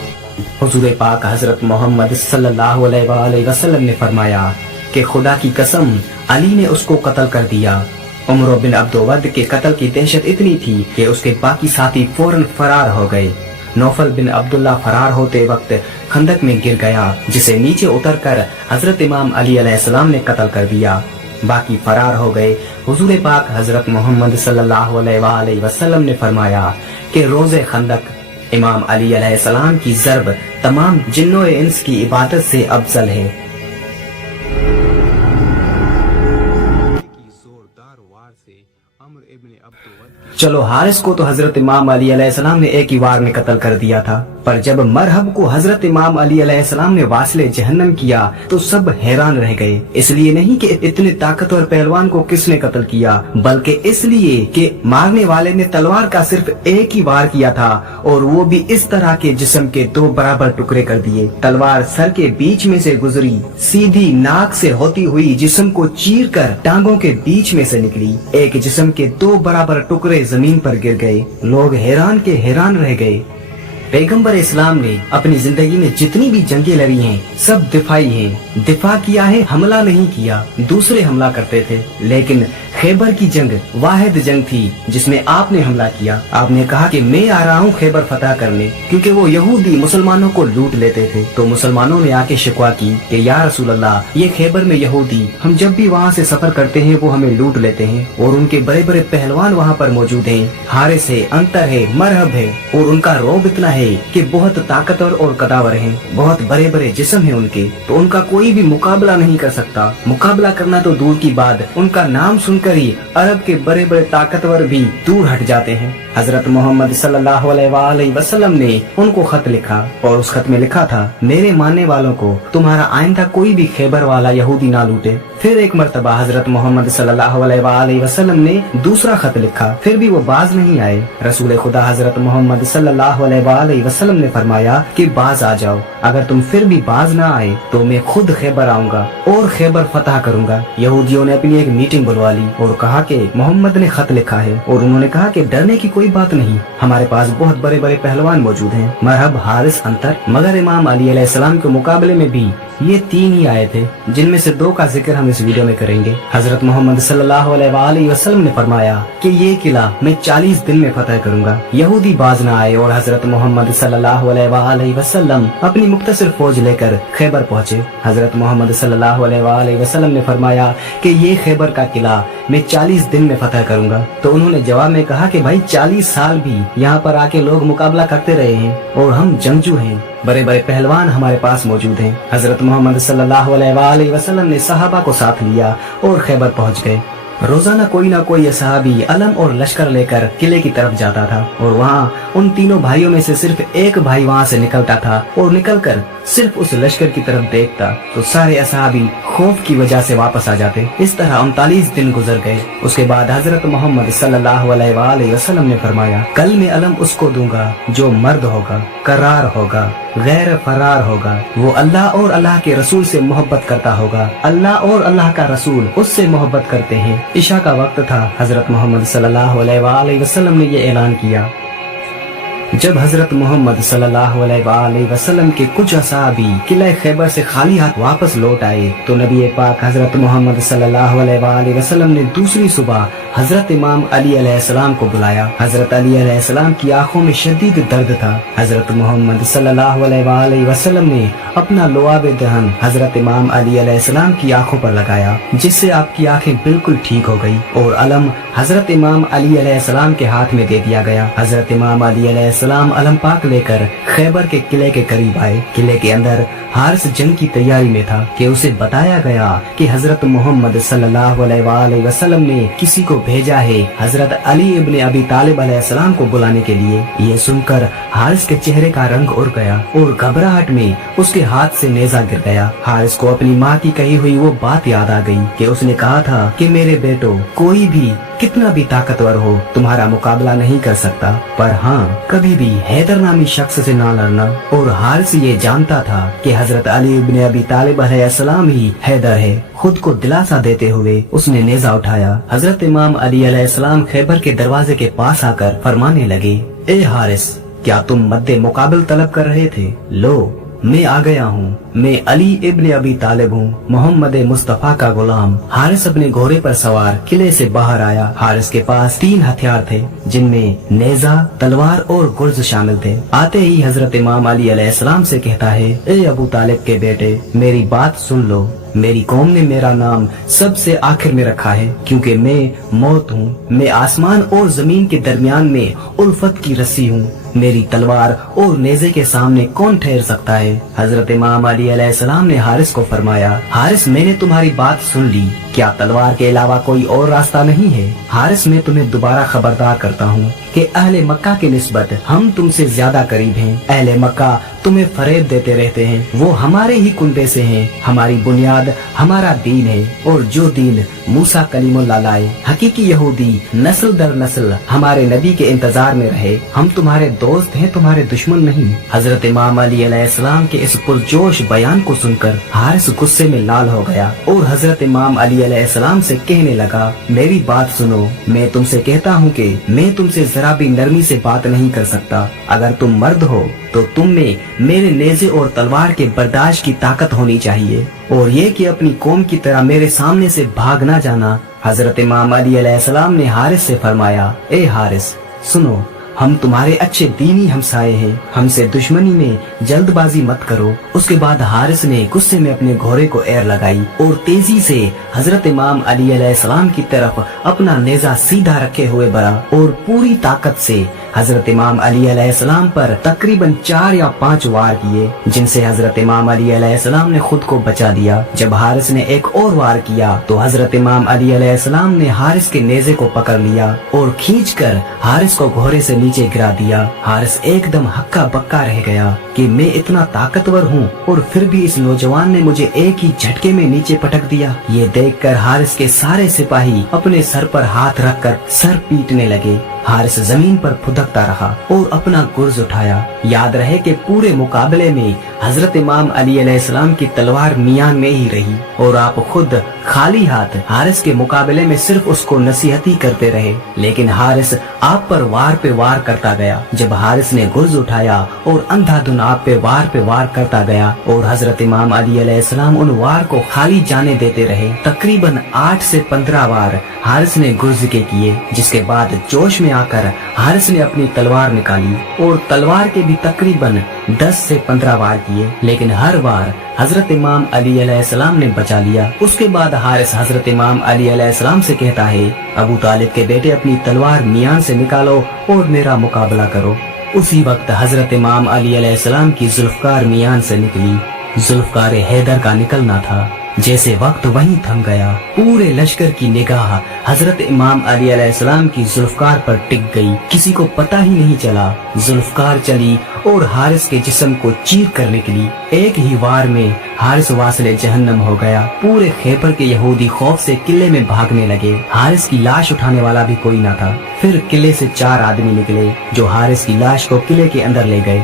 हुजूर पाक हजरत मोहम्मद सल्लल्लाहु अलैहि वसल्लम ने फरमाया कि खुदा की कसम, अली ने उसको कत्ल कर दिया। उमर बिन अब्दुवद के कत्ल की दहशत इतनी थी कि उसके बाकी साथी फौरन फरार हो गए। नौफल बिन अब्दुल्ला फरार होते वक्त खंदक में गिर गया, जिसे नीचे उतरकर हजरत इमाम अली अलैहिस्सलाम ने कत्ल कर दिया। बाकी फरार हो गए। हुजूर पाक हजरत मोहम्मद सल्लल्लाहु अलैहि वसल्लम ने फरमाया कि रोज़े खंदक इमाम अली अलैहिस्सलाम की ज़र्ब तमाम जिन्नो इंस की इबादत से अफजल है। चलो, हारिस को तो हजरत इमाम अली अलैहिस्सलाम ने एक ही वार में कत्ल कर दिया था, पर जब मरहब को हजरत इमाम अली अलैहिस्सलाम ने वासिले जहन्नम किया तो सब हैरान रह गए। इसलिए नहीं कि इतने ताकतवर पहलवान को किसने कत्ल किया, बल्कि इसलिए कि मारने वाले ने तलवार का सिर्फ एक ही वार किया था, और वो भी इस तरह के जिस्म के दो बराबर टुकड़े कर दिए। तलवार सर के बीच में से गुजरी, सीधी नाक से होती हुई जिस्म को चीर कर टांगों के बीच में से निकली। एक जिस्म के दो बराबर टुकड़े जमीन पर गिर गए। लोग हैरान के हैरान रह गए। पैगंबर इस्लाम ने अपनी जिंदगी में जितनी भी जंगें लड़ी हैं सब दिफाई हैं। दिफा किया है, हमला नहीं किया। दूसरे हमला करते थे, लेकिन खैबर की जंग वाहिद जंग थी जिसमें आपने हमला किया। आपने कहा कि मैं आ रहा हूँ खैबर फतह करने, क्योंकि वो यहूदी मुसलमानों को लूट लेते थे। तो मुसलमानों ने आके शिकवा की कि या रसूल अल्लाह, ये खैबर में यहूदी हम जब भी वहाँ से सफर करते हैं वो हमें लूट लेते हैं, और उनके बड़े बड़े पहलवान वहाँ पर मौजूद हैं। हारिस है, अंतर है, मरहब है, और उनका रौब इतना है कि बहुत ताकतवर और कदावर हैं, बहुत बड़े बड़े जिस्म हैं उनके, तो उनका कोई भी मुकाबला नहीं कर सकता। मुकाबला करना तो दूर की बात, उनका नाम सुनकर ही अरब के बड़े बड़े ताकतवर भी दूर हट जाते हैं। हजरत मोहम्मद सल्लल्लाहु अलैहि वसल्लम ने उनको खत लिखा, और उस खत में लिखा था, मेरे मानने वालों को तुम्हारा आइंदा कोई भी खैबर वाला यहूदी ना लूटे। फिर एक मर्तबा हजरत मोहम्मद सल्लल्लाहु अलैहि वसल्लम ने दूसरा खत लिखा, फिर भी वो बाज नहीं आए। रसूल खुदा हजरत मोहम्मद सल्लल्लाहु अलैहि वसल्लम ने फरमाया कि बाज आ जाओ, अगर तुम फिर भी बाज ना आए तो मैं खुद खैबर आऊंगा और खैबर फतह करूंगा। यहूदियों ने अपनी एक मीटिंग बुलवा ली और कहा कि मोहम्मद ने खत लिखा है, और उन्होंने कहा कि डरने की कोई बात नहीं, हमारे पास बहुत बड़े बड़े पहलवान मौजूद हैं, मरहब, हारिस, अंतर। मगर इमाम अली अलैहिस्सलाम के मुकाबले में भी ये 3 ही आए थे, जिनमें से 2 का जिक्र हम इस वीडियो में करेंगे। हजरत मोहम्मद सल्लल्लाहु अलैहि वसल्लम ने फरमाया कि ये किला मैं 40 दिन में फतह करूंगा। यहूदी बाज न आए और हजरत मोहम्मद सल्लल्लाहु अलैहि वसल्लम अपनी मुख्तसर फौज लेकर खैबर पहुँचे। हजरत मोहम्मद सल्लल्लाहु अलैहि वसल्लम ने फरमाया कि ये खैबर का किला मैं 40 दिन में फतह करूंगा। तो उन्होंने जवाब में कहा कि भाई 40 साल भी यहाँ पर आके लोग मुकाबला करते रहे हैं और हम जंगजू हैं, बड़े बड़े पहलवान हमारे पास मौजूद हैं। हजरत मोहम्मद सल्लल्लाहु अलैहि वसल्लम ने सहाबा को साथ लिया और खैबर पहुंच गए। रोजाना कोई ना कोई सहाबी अलम और लश्कर लेकर किले की तरफ जाता था, और वहाँ उन तीनों भाइयों में से सिर्फ एक भाई वहाँ से निकलता था, और निकलकर सिर्फ उस लश्कर की तरफ देखता तो सारे असहाबी खौफ की वजह से वापस आ जाते। इस तरह 39 दिन गुजर गए। उसके बाद हजरत मोहम्मद सल्लल्लाहु अलैहि वसल्लम ने फरमाया, कल मैं अलम उसको दूंगा जो मर्द होगा, करार होगा, गैर फरार होगा, वो अल्लाह और अल्लाह के रसूल से मोहब्बत करता होगा, अल्लाह और अल्लाह का रसूल उससे मोहब्बत करते हैं। इशा का वक्त था। हजरत मोहम्मद सल्लल्लाहु अलैहि वसल्लम ने ये ऐलान किया। जब हजरत मोहम्मद सल्लल्लाहु अलैहि वसल्लम के कुछ असहाबी किला खैबर से खाली हाथ वापस लौट आए, तो नबी पाक हजरत मोहम्मद सल्लल्लाहु अलैहि वसल्लम ने दूसरी सुबह हजरत इमाम अली अलैहिस्सलाम को बुलाया। हजरत अली अलैहिस्सलाम की आंखों में शदीद दर्द था। हजरत मोहम्मद सल्लल्लाहु अलैहि वसल्लम ने अपना लुआब दहन हजरत इमाम अली अलैहिस्सलाम की आंखों पर लगाया, जिससे आपकी आंखें बिल्कुल ठीक हो गई, और अलम हजरत इमाम अली अलैहिस्सलाम के हाथ में दे दिया गया। हजरत इमाम अली अलैहिस्सलाम अलम पाक लेकर खैबर के किले के करीब आए। किले के अंदर हारिस जंग की तैयारी में था कि उसे बताया गया कि हजरत मोहम्मद सल्लल्लाहु अलैहि वसल्लम ने किसी को भेजा है हजरत अली इब्ने अबी तालिब अलैहिस्सलाम को बुलाने के लिए। ये सुनकर हारिस के चेहरे का रंग उड़ गया और घबराहट में उसके हाथ से नेजा गिर गया। हारिस को अपनी माँ की कही हुई वो बात याद आ गई कि उसने कहा था कि मेरे बेटो, कोई भी कितना भी ताकतवर हो तुम्हारा मुकाबला नहीं कर सकता, पर हाँ, कभी भी हैदर नामी शख्स से ना लड़ना। और हारिस ये जानता था कि हजरत अली इब्ने अबी तालिब अलैहिस्सलाम ही हैदर है। खुद को दिलासा देते हुए उसने नेजा उठाया। हजरत इमाम अली अलैहिस्सलाम खैबर के दरवाजे के पास आकर फरमाने लगे, ए हारिस, क्या तुम मद्दे मुकाबल तलब कर रहे थे? लो, मैं आ गया हूँ। मैं अली इब्ने अबी तालिब हूँ, मोहम्मद मुस्तफा का गुलाम। हारिस अपने घोड़े पर सवार किले से बाहर आया। हारिस के पास 3 हथियार थे, जिनमें नेजा, तलवार और गुर्ज शामिल थे। आते ही हजरत इमाम अली अलैहिस्सलाम से कहता है, ए अबू तालिब के बेटे, मेरी बात सुन लो। मेरी कौम ने मेरा नाम सबसे आखिर में रखा है, क्योंकि मैं मौत हूँ। मैं आसमान और जमीन के दरमियान में उल्फत की रस्सी हूँ। मेरी तलवार और नेज़े के सामने कौन ठहर सकता है? हजरत इमाम अली अलैहिस्सलाम ने हारिस को फरमाया, हारिस, मैंने तुम्हारी बात सुन ली। क्या तलवार के अलावा कोई और रास्ता नहीं है? हारिस, मैं तुम्हें दोबारा खबरदार करता हूँ कि अहले मक्का के निस्बत हम तुमसे ज्यादा करीब हैं। अहले मक्का तुम्हें फरेब देते रहते हैं। वो हमारे ही कुंबे से हैं। हमारी बुनियाद हमारा दीन है, और जो दीन मूसा कलीमुल्लाह लाए। हकीकी यहूदी नस्ल दर नस्ल हमारे नबी के इंतजार में रहे। हम तुम्हारे दोस्त हैं, तुम्हारे दुश्मन नहीं। हजरत इमाम अली अलैहिस्सलाम के इस पुरजोश बयान को सुनकर हारिस गुस्से में लाल हो गया और हजरत इमाम अली अलैहिस्सलाम से कहने लगा, मेरी बात सुनो। मैं तुमसे कहता हूँ कि मैं तुमसे जरा भी नरमी से बात नहीं कर सकता। अगर तुम मर्द हो तो तुम में मेरे नेज़े और तलवार के बर्दाश्त की ताकत होनी चाहिए, और ये कि अपनी कौम की तरह मेरे सामने से भाग ना जाना। हजरत इमाम अली अलैहिस्सलाम ने हारिस से फरमाया, ए हारिस सुनो, हम तुम्हारे अच्छे दीनी हमसाए हैं, हमसे दुश्मनी में जल्दबाजी मत करो। उसके बाद हारिस ने गुस्से में अपने घोड़े को एर लगाई और तेजी से हजरत इमाम अली अलैहिस्सलाम की तरफ अपना नेजा सीधा रखे हुए बढ़ा और पूरी ताकत से हजरत इमाम अली अलैहिस्सलाम पर तकरीबन 4 या 5 वार किए, जिनसे हजरत इमाम अली अलैहिस्सलाम ने खुद को बचा लिया। जब हारिस ने एक और वार किया तो हजरत इमाम अली अलैहिस्सलाम ने हारिस के नेज़े को पकड़ लिया और खींचकर हारिस को घोड़े से नीचे गिरा दिया। हारिस एकदम हक्का बक्का रह गया कि मैं इतना ताकतवर हूँ और फिर भी इस नौजवान ने मुझे एक ही झटके में नीचे पटक दिया। ये देखकर हारिस के सारे सिपाही अपने सर पर हाथ रखकर सर पीटने लगे। हारिस जमीन पर फुदकता रहा और अपना गुर्ज उठाया। याद रहे कि पूरे मुकाबले में हजरत इमाम अली अलैहिस्सलाम की तलवार मियान में ही रही और आप खुद खाली हाथ हारिस के मुकाबले में सिर्फ उसको नसीहती करते रहे, लेकिन हारिस आप पर वार पे वार करता गया। जब हारिस ने गुर्ज उठाया और अंधाधुन आप पे वार करता गया और हजरत इमाम अली अलैहिस्सलाम उन वार को खाली जाने देते रहे। तकरीबन 8 से 15 वार हारिस ने गुर्ज के किए, जिसके बाद जोश में आकर हारिस ने अपनी तलवार निकाली और तलवार के भी तकरीबन 10 से 15 वार किए, लेकिन हर बार हजरत इमाम अली अलैहिस्सलाम ने बचा लिया। उसके बाद हारिस हजरत इमाम अली अलैहिस्सलाम से कहता है, अबू तालिब के बेटे अपनी तलवार मियान से निकालो और मेरा मुकाबला करो। उसी वक्त हजरत इमाम अली अलैहिस्सलाम की जुल्फकार मियान से निकली। जुल्फकार हैदर का निकलना था। जैसे वक्त वहीं थम गया, पूरे लश्कर की निगाह हजरत इमाम अली अलैहिस्सलाम की जुल्फकार पर टिक गई। किसी को पता ही नहीं चला। जुल्फकार चली और हारिस के जिस्म को चीर कर निकली। एक ही वार में हारिस वासिले जहन्नम हो गया। पूरे खैबर के यहूदी खौफ से किले में भागने लगे। हारिस की लाश उठाने वाला भी कोई न था। फिर किले से 4 आदमी निकले जो हारिस की लाश को किले के अंदर ले गए।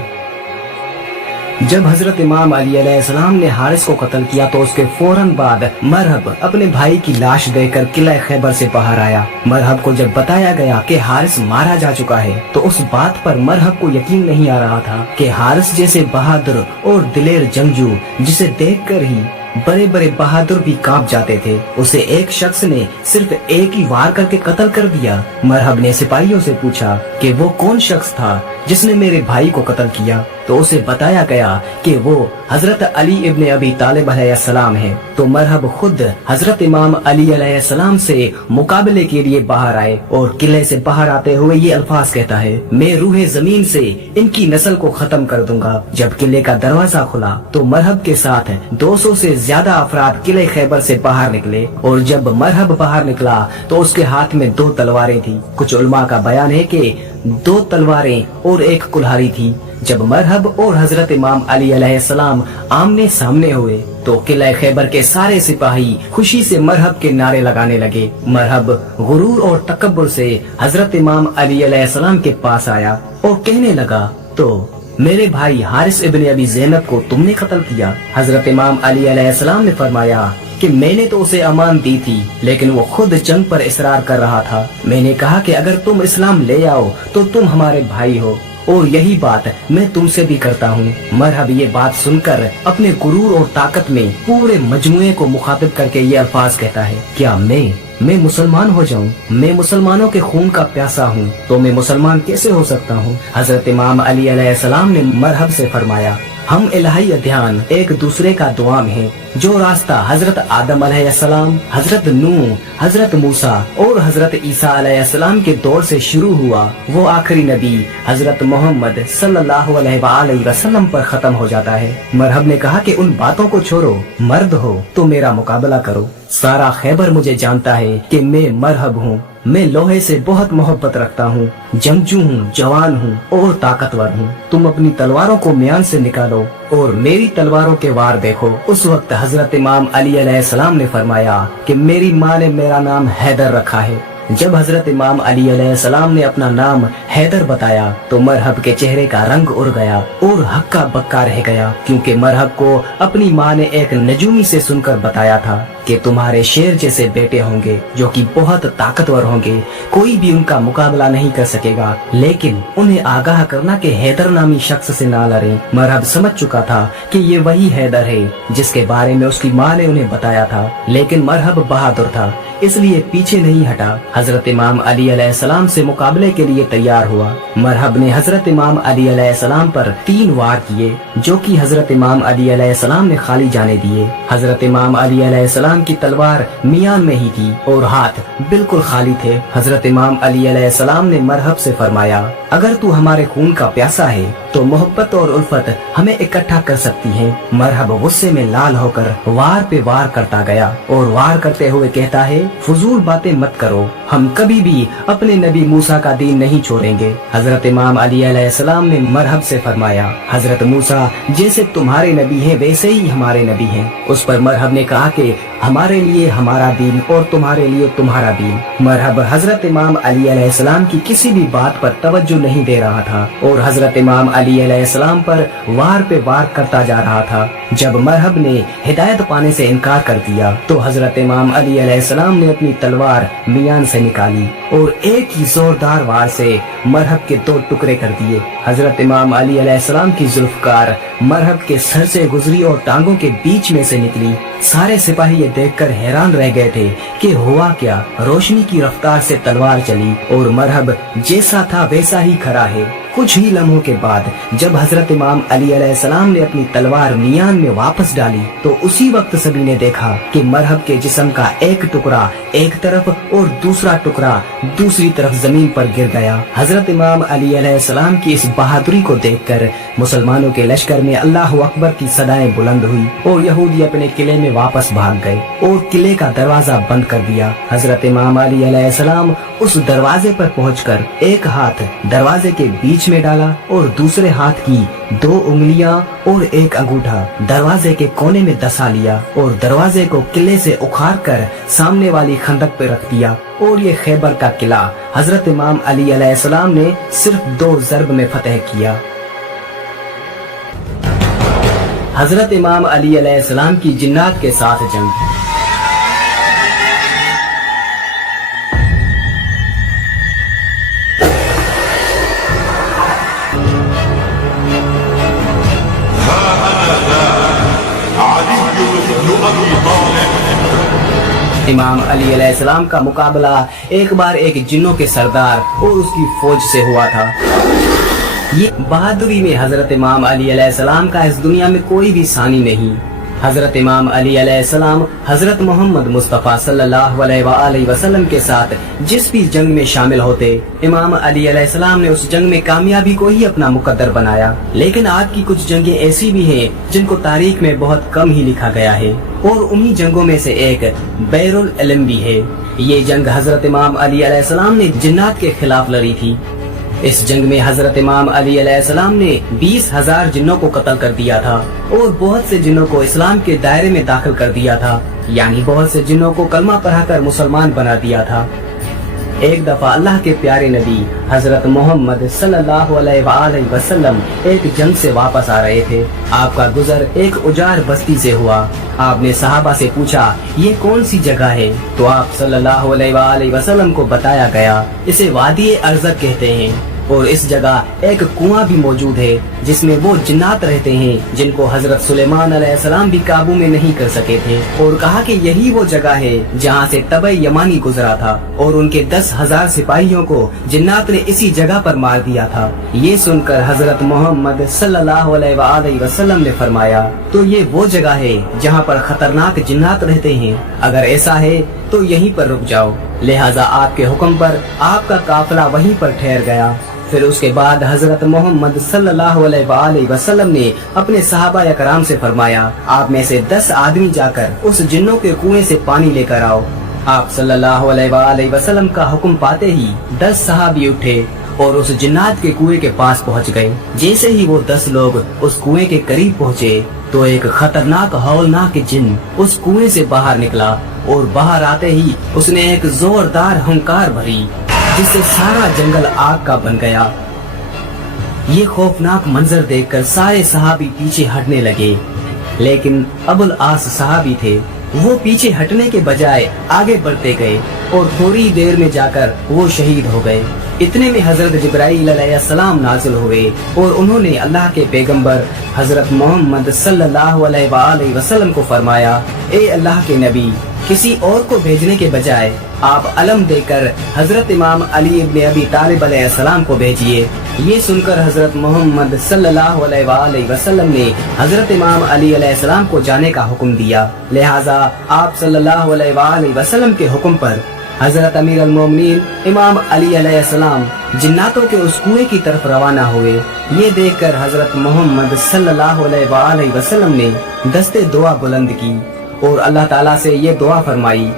जब हजरत इमाम अली अलैहिस्सलाम ने हारिस को कत्ल किया तो उसके फौरन बाद मरहब अपने भाई की लाश देकर किला खैबर से बाहर आया। मरहब को जब बताया गया कि हारिस मारा जा चुका है तो उस बात पर मरहब को यकीन नहीं आ रहा था कि हारिस जैसे बहादुर और दिलेर जंगजू, जिसे देखकर ही बड़े बड़े बहादुर भी कांप जाते थे, उसे एक शख्स ने सिर्फ एक ही वार करके कत्ल कर दिया। मरहब ने सिपाहियों से पूछा कि वो कौन शख्स था जिसने मेरे भाई को कत्ल किया, तो उसे बताया गया कि वो हजरत अली इब्ने अबी तालिब अलैहिस्सलाम है। तो मरहब खुद हजरत इमाम अली अलैहिस्सलाम से मुकाबले के लिए बाहर आए और किले से बाहर आते हुए ये अल्फाज कहता है, मैं रूहे जमीन से इनकी नस्ल को खत्म कर दूंगा। जब किले का दरवाजा खुला तो मरहब के साथ 200 से ज्यादा अफराद किले खैबर से बाहर निकले और जब मरहब बाहर निकला तो उसके हाथ में 2 तलवारें थी। कुछ उलमा का बयान है कि 2 तलवारें और 1 कुल्हाड़ी थी। जब मरहब और हजरत इमाम अली अलैहिस्सलाम आमने सामने हुए तो किला खैबर के सारे सिपाही खुशी से मरहब के नारे लगाने लगे। मरहब गुरूर और तकब्बुर से हजरत इमाम अली अलैहिस्सलाम के पास आया और कहने लगा, तो मेरे भाई हारिस इब्ने अबी ज़ैनब को तुमने कत्ल किया। हजरत इमाम अली अलैहिस्सलाम ने फरमाया कि मैंने तो उसे अमान दी थी, लेकिन वो खुद जंग पर इसरार कर रहा था। मैंने कहा कि अगर तुम इस्लाम ले आओ तो तुम हमारे भाई हो, और यही बात मैं तुमसे भी करता हूँ। मरहब ये बात सुनकर अपने गुरूर और ताकत में पूरे मजमुए को मुखातिब करके ये अल्फाज कहता है, क्या मैं मुसलमान हो जाऊं? मैं मुसलमानों के खून का प्यासा हूँ, तो मैं मुसलमान कैसे हो सकता हूँ? हजरत इमाम अली अलैहिस्सलाम ने मरहब से फरमाया, हम इलाही अध्यान एक दूसरे का दुआम है। जो रास्ता हजरत आदम अलैहिस्सलाम, हजरत नूह, हजरत मूसा और हजरत ईसा अलैहिस्सलाम के दौर से शुरू हुआ, वो आखिरी नबी हजरत मोहम्मद सल्लल्लाहु अलैहि वसल्लम पर खत्म हो जाता है। मरहब ने कहा कि उन बातों को छोड़ो, मर्द हो तो मेरा मुकाबला करो। सारा खैबर मुझे जानता है कि मैं मरहब हूँ। मैं लोहे से बहुत मोहब्बत रखता हूँ, जंगजू हूँ, जवान हूँ और ताकतवर हूँ। तुम अपनी तलवारों को म्यान से निकालो और मेरी तलवारों के वार देखो। उस वक्त हजरत इमाम अली अलैहिस्सलाम ने फरमाया कि मेरी माँ ने मेरा नाम हैदर रखा है जब हजरत इमाम अली अलैहिस्सलाम ने अपना नाम हैदर बताया तो मरहब के चेहरे का रंग उड़ गया और हक्का बक्का रह गया, क्योंकि मरहब को अपनी माँ ने एक नजूमी से सुनकर बताया था कि तुम्हारे शेर जैसे बेटे होंगे जो कि बहुत ताकतवर होंगे, कोई भी उनका मुकाबला नहीं कर सकेगा, लेकिन उन्हें आगाह करना कि हैदर नामी शख्स से ना लड़ें। मरहब समझ चुका था कि ये वही हैदर है जिसके बारे में उसकी माँ ने उन्हें बताया था, लेकिन मरहब बहादुर था इसलिए पीछे नहीं हटा। हजरत इमाम अली अलैहिस्सलाम से मुकाबले के लिए तैयार हुआ। मरहब ने हजरत इमाम अली अलैहिस्सलाम पर 3 वार किए जो कि हजरत इमाम अली अलैहिस्सलाम ने खाली जाने दिए। हजरत इमाम अली अलैहिस्सलाम की तलवार मियान में ही थी और हाथ बिल्कुल खाली थे। हजरत इमाम अली अलैहिस्सलाम ने मरहब से फरमाया, अगर तू हमारे खून का प्यासा है तो मोहब्बत और उल्फत हमें इकट्ठा कर सकती है। मरहब गुस्से में लाल होकर वार पे वार करता गया और वार करते हुए कहता है, फजूल बातें मत करो, हम कभी भी अपने नबी मूसा का दीन नहीं छोड़ेंगे। हजरत इमाम अली अलैहिस्सलाम ने मरहब से फरमाया, हजरत मूसा जैसे तुम्हारे नबी हैं वैसे ही हमारे नबी हैं। उस पर मरहब ने कहा कि हमारे लिए हमारा दीन और तुम्हारे लिए तुम्हारा दीन। मरहब हजरत इमाम अली अलैहिस्सलाम की किसी भी बात पर तवज्जो नहीं दे रहा था और हजरत इमाम अली अलैहिस्सलाम पर वार पे वार करता जा रहा था। जब मरहब ने हिदायत पाने से इनकार कर दिया तो हजरत इमाम अली अलैहिस्सलाम ने अपनी तलवार मियान से निकाली और एक ही जोरदार वार से मरहब के 2 टुकड़े कर दिए। हजरत इमाम अली अलैहिस्सलाम की जुल्फकार मरहब के सर से गुजरी और टांगों के बीच में से निकली। सारे सिपाही ये देखकर हैरान रह गए थे कि हुआ क्या। रोशनी की रफ्तार से तलवार चली और मरहब जैसा था वैसा ही खड़ा है। कुछ ही लम्हों के बाद जब हजरत इमाम अली अलैहिस्सलाम ने अपनी तलवार मियान में वापस डाली तो उसी वक्त सभी ने देखा कि मरहब के जिस्म का एक टुकड़ा एक तरफ और दूसरा टुकड़ा दूसरी तरफ जमीन पर गिर गया। हजरत इमाम अली अलैहिस्सलाम की इस बहादुरी को देखकर मुसलमानों के लश्कर में अल्लाह अकबर की सदाएं बुलंद हुई और यहूदी अपने किले में वापस भाग गए और किले का दरवाजा बंद कर दिया। हजरत इमाम अली अलैहिस्सलाम उस दरवाजे पर पहुंचकर एक हाथ दरवाजे के बीच में डाला और दूसरे हाथ की 2 उंगलियां और एक अंगूठा दरवाजे के कोने में दसा लिया और दरवाजे को किले से उखाड़ कर सामने वाली खंदक पे रख दिया और ये खैबर का किला हजरत इमाम अली अलैहिस्सलाम ने सिर्फ 2 ज़रब में फतह किया। हजरत इमाम अली अलैहिस्सलाम की जिन्नात के साथ जंग। इमाम अली अलैहिस्सलाम का मुकाबला एक बार एक जिन्नों के सरदार और उसकी फौज से हुआ था। ये बहादुरी में हजरत इमाम अली अलैहिस्सलाम का इस दुनिया में कोई भी सानी नहीं। हजरत इमाम अली अलैहिस्सलाम हजरत मोहम्मद मुस्तफ़ा सल्लल्लाहु अलैहि वसल्लम के साथ जिस भी जंग में शामिल होते, इमाम अली अलैहिस्सलाम ने उस जंग में कामयाबी को ही अपना मुकद्दर बनाया। लेकिन आज की कुछ जंगें ऐसी भी हैं जिनको तारीख में बहुत कम ही लिखा गया है और उन्हीं जंगों में से एक बैरुल इल्म भी है। ये जंग हजरत इमाम अली अलैहिस्सलाम ने जिन्नात के खिलाफ लड़ी थी। इस जंग में हजरत इमाम अली अलैहिस्सलाम ने 20,000 जिन्नों को कत्ल कर दिया था और बहुत से जिन्नों को इस्लाम के दायरे में दाखिल कर दिया था, यानी बहुत से जिन्नों को कलमा पढ़ाकर मुसलमान बना दिया था। एक दफा अल्लाह के प्यारे नबी हजरत मोहम्मद सल्लल्लाहु अलैहि वसल्लम एक जंग से वापस आ रहे थे। आपका गुजर एक उजाड़ बस्ती से हुआ। आपने सहाबा से पूछा, ये कौन सी जगह है? तो आप सल्लल्लाहु अलैहि वसल्लम को बताया गया, इसे वादी अर्ज़क कहते हैं और इस जगह एक कुआं भी मौजूद है जिसमें वो जिन्नात रहते हैं जिनको हजरत सुलेमान अलैहिस्सलाम भी काबू में नहीं कर सके थे। और कहा कि यही वो जगह है जहाँ से तबे यमानी गुजरा था और उनके 10,000 सिपाहियों को जिन्नात ने इसी जगह पर मार दिया था। ये सुनकर हजरत मोहम्मद सल्लल्लाहु अलैहि वसल्लम ने फरमाया, तो ये वो जगह है जहाँ पर खतरनाक जिन्नात रहते हैं। अगर ऐसा है तो यहीं पर रुक जाओ। लिहाजा आपके हुक्म पर आपका काफिला वहीं पर ठहर गया। फिर उसके बाद हजरत मोहम्मद सल्लल्लाहु अलैहि वसल्लम ने अपने सहाबा कराम से फरमाया, आप में से 10 आदमी जाकर उस जिन्नों के कुएं से पानी लेकर आओ। आप सल्लल्लाहु अलैहि वसल्लम का हुक्म पाते ही 10 सहाबी उठे और उस जिन्नात के कुएं के पास पहुंच गए। जैसे ही वो 10 लोग उस कुएं के करीब पहुंचे तो एक खतरनाक हौलनाक जिन उस कुएं से बाहर निकला और बाहर आते ही उसने एक जोरदार हुंकार भरी जिससे सारा जंगल आग का बन गया। ये खौफनाक मंजर देखकर सारे सहाबी पीछे हटने लगे, लेकिन अबुल आस सहाबी थे, वो पीछे हटने के बजाय आगे बढ़ते गए और थोड़ी देर में जाकर वो शहीद हो गए। इतने में हजरत जिब्राईल अलैहिस्सलाम नाज़िल हुए और उन्होंने अल्लाह के पैगंबर हजरत मोहम्मद सल्लल्लाहु अलैहि वसल्लम को फरमाया, ए अल्लाह के नबी, किसी और को भेजने के बजाय आप अलम देकर हजरत इमाम अली इब्न अबी तालिब अलैहिस्सलाम को भेजिए। ये सुनकर हजरत मोहम्मद सल्लल्लाहु अलैहि वसल्लम ने हजरत इमाम अली अलैहिस्सलाम को जाने का हुक्म दिया। लिहाजा आप सल्लल्लाहु अलैहि वसल्लम के हुक्म पर हजरत अमीर अल मोमिनीन इमाम अली अलैहिस्सलाम जिन्नातों के उस कुएं की तरफ रवाना हुए। ये देखकर हजरत मोहम्मद सल्लल्लाहु अलैहि वसल्लम ने दस्ते दुआ बुलंद की और अल्लाह ताला से ये दुआ फरमाई,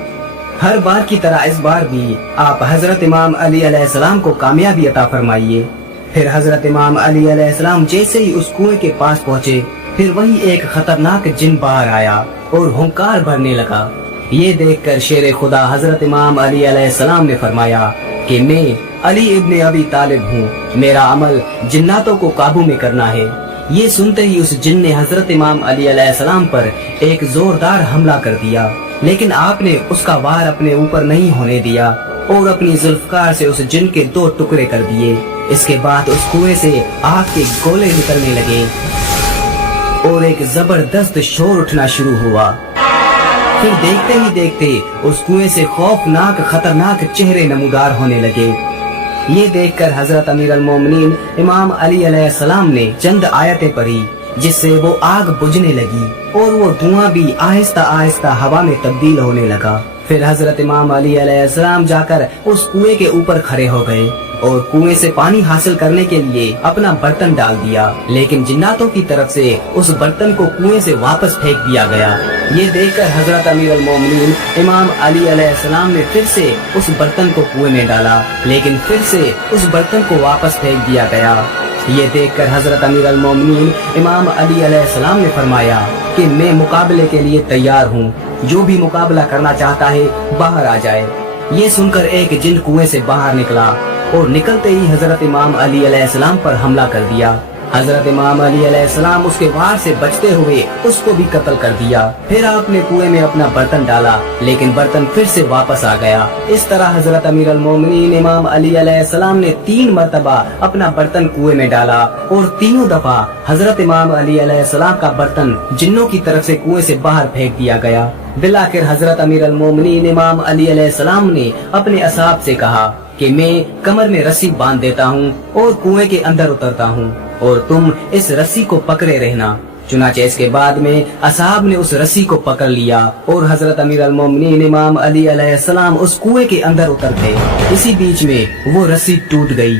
हर बार की तरह इस बार भी आप हजरत इमाम अली अलैहिस्सलाम को कामयाबी अता फरमाइए। फिर हजरत इमाम अली अलैहिस्सलाम जैसे ही उस कुएं के पास पहुँचे, फिर वही एक खतरनाक जिन बाहर आया और हुंकार भरने लगा। ये देखकर शेर खुदा हजरत इमाम अली अलैहिस्सलाम ने फरमाया कि मैं अली इब्न अबी तालिब हूँ, मेरा अमल जिन्नातों को काबू में करना है। ये सुनते ही उस जिन ने हजरत इमाम अली अलैहिस्सलाम पर एक जोरदार हमला कर दिया, लेकिन आपने उसका वार अपने ऊपर नहीं होने दिया और अपनी जुल्फकार से उस जिन के 2 टुकड़े कर दिए। इसके बाद उस कुएं से आग के गोले निकलने लगे और एक जबरदस्त शोर उठना शुरू हुआ। फिर देखते ही देखते उस कुएं से खौफनाक खतरनाक चेहरे नमूदार होने लगे। ये देखकर हजरत अमीर अल मोमिनीन इमाम अली अलैहिस्सलाम ने चंद आयतें पढ़ी जिससे वो आग बुझने लगी और वो धुआं भी आहिस्ता आहिस्ता हवा में तब्दील होने लगा। फिर हजरत इमाम अली अलैहिस्सलाम जाकर उस कुएं के ऊपर खड़े हो गए और कुएं से पानी हासिल करने के लिए अपना बर्तन डाल दिया, लेकिन जिन्नातों की तरफ से उस बर्तन को कुएं से वापस फेंक दिया गया। ये देखकर हजरत अमीर अल मोमिनीन इमाम अली अलैहिस्सलाम ने फिर से उस बर्तन को कुएं में डाला, लेकिन फिर से उस बर्तन को वापस फेंक दिया गया। ये देखकर हजरत अमीर अल मोमिनीन इमाम अली अलैहिस्सलाम ने फरमाया कि मैं मुकाबले के लिए तैयार हूँ, जो भी मुकाबला करना चाहता है बाहर आ जाए। ये सुनकर एक जिन कुएं से बाहर निकला और निकलते ही हजरत इमाम अली अलैहिस्सलाम पर हमला कर दिया। हजरत इमाम अली अलैहिस्सलाम उसके वार से बचते हुए उसको भी कत्ल कर दिया। फिर आपने कुएं में अपना बर्तन डाला, लेकिन बर्तन फिर से वापस आ गया। इस तरह हजरत अमीर अल मोमिनीन इमाम अली अलैहिस्सलाम ने 3 मरतबा अपना बर्तन कुएं में डाला और तीनों दफा हजरत इमाम अली अलैहिस्सलाम का बर्तन जिन्नों की तरफ से कुएं से बाहर फेंक दिया गया। बिलाखिर हजरत अमीर अल मोमिनीन इमाम अली अलैहिस्सलाम ने अपने असहाब से कहा कि मैं कमर में रस्सी बांध देता हूँ और कुएं के अंदर उतरता हूँ और तुम इस रस्सी को पकड़े रहना। चुनाचे इसके बाद में असहाब ने उस रस्सी को पकड़ लिया और हजरत अमीर अल मोमिनीन इमाम अली अलैहिस्सलाम उस कुएं के अंदर उतर गए। इसी बीच में वो रस्सी टूट गई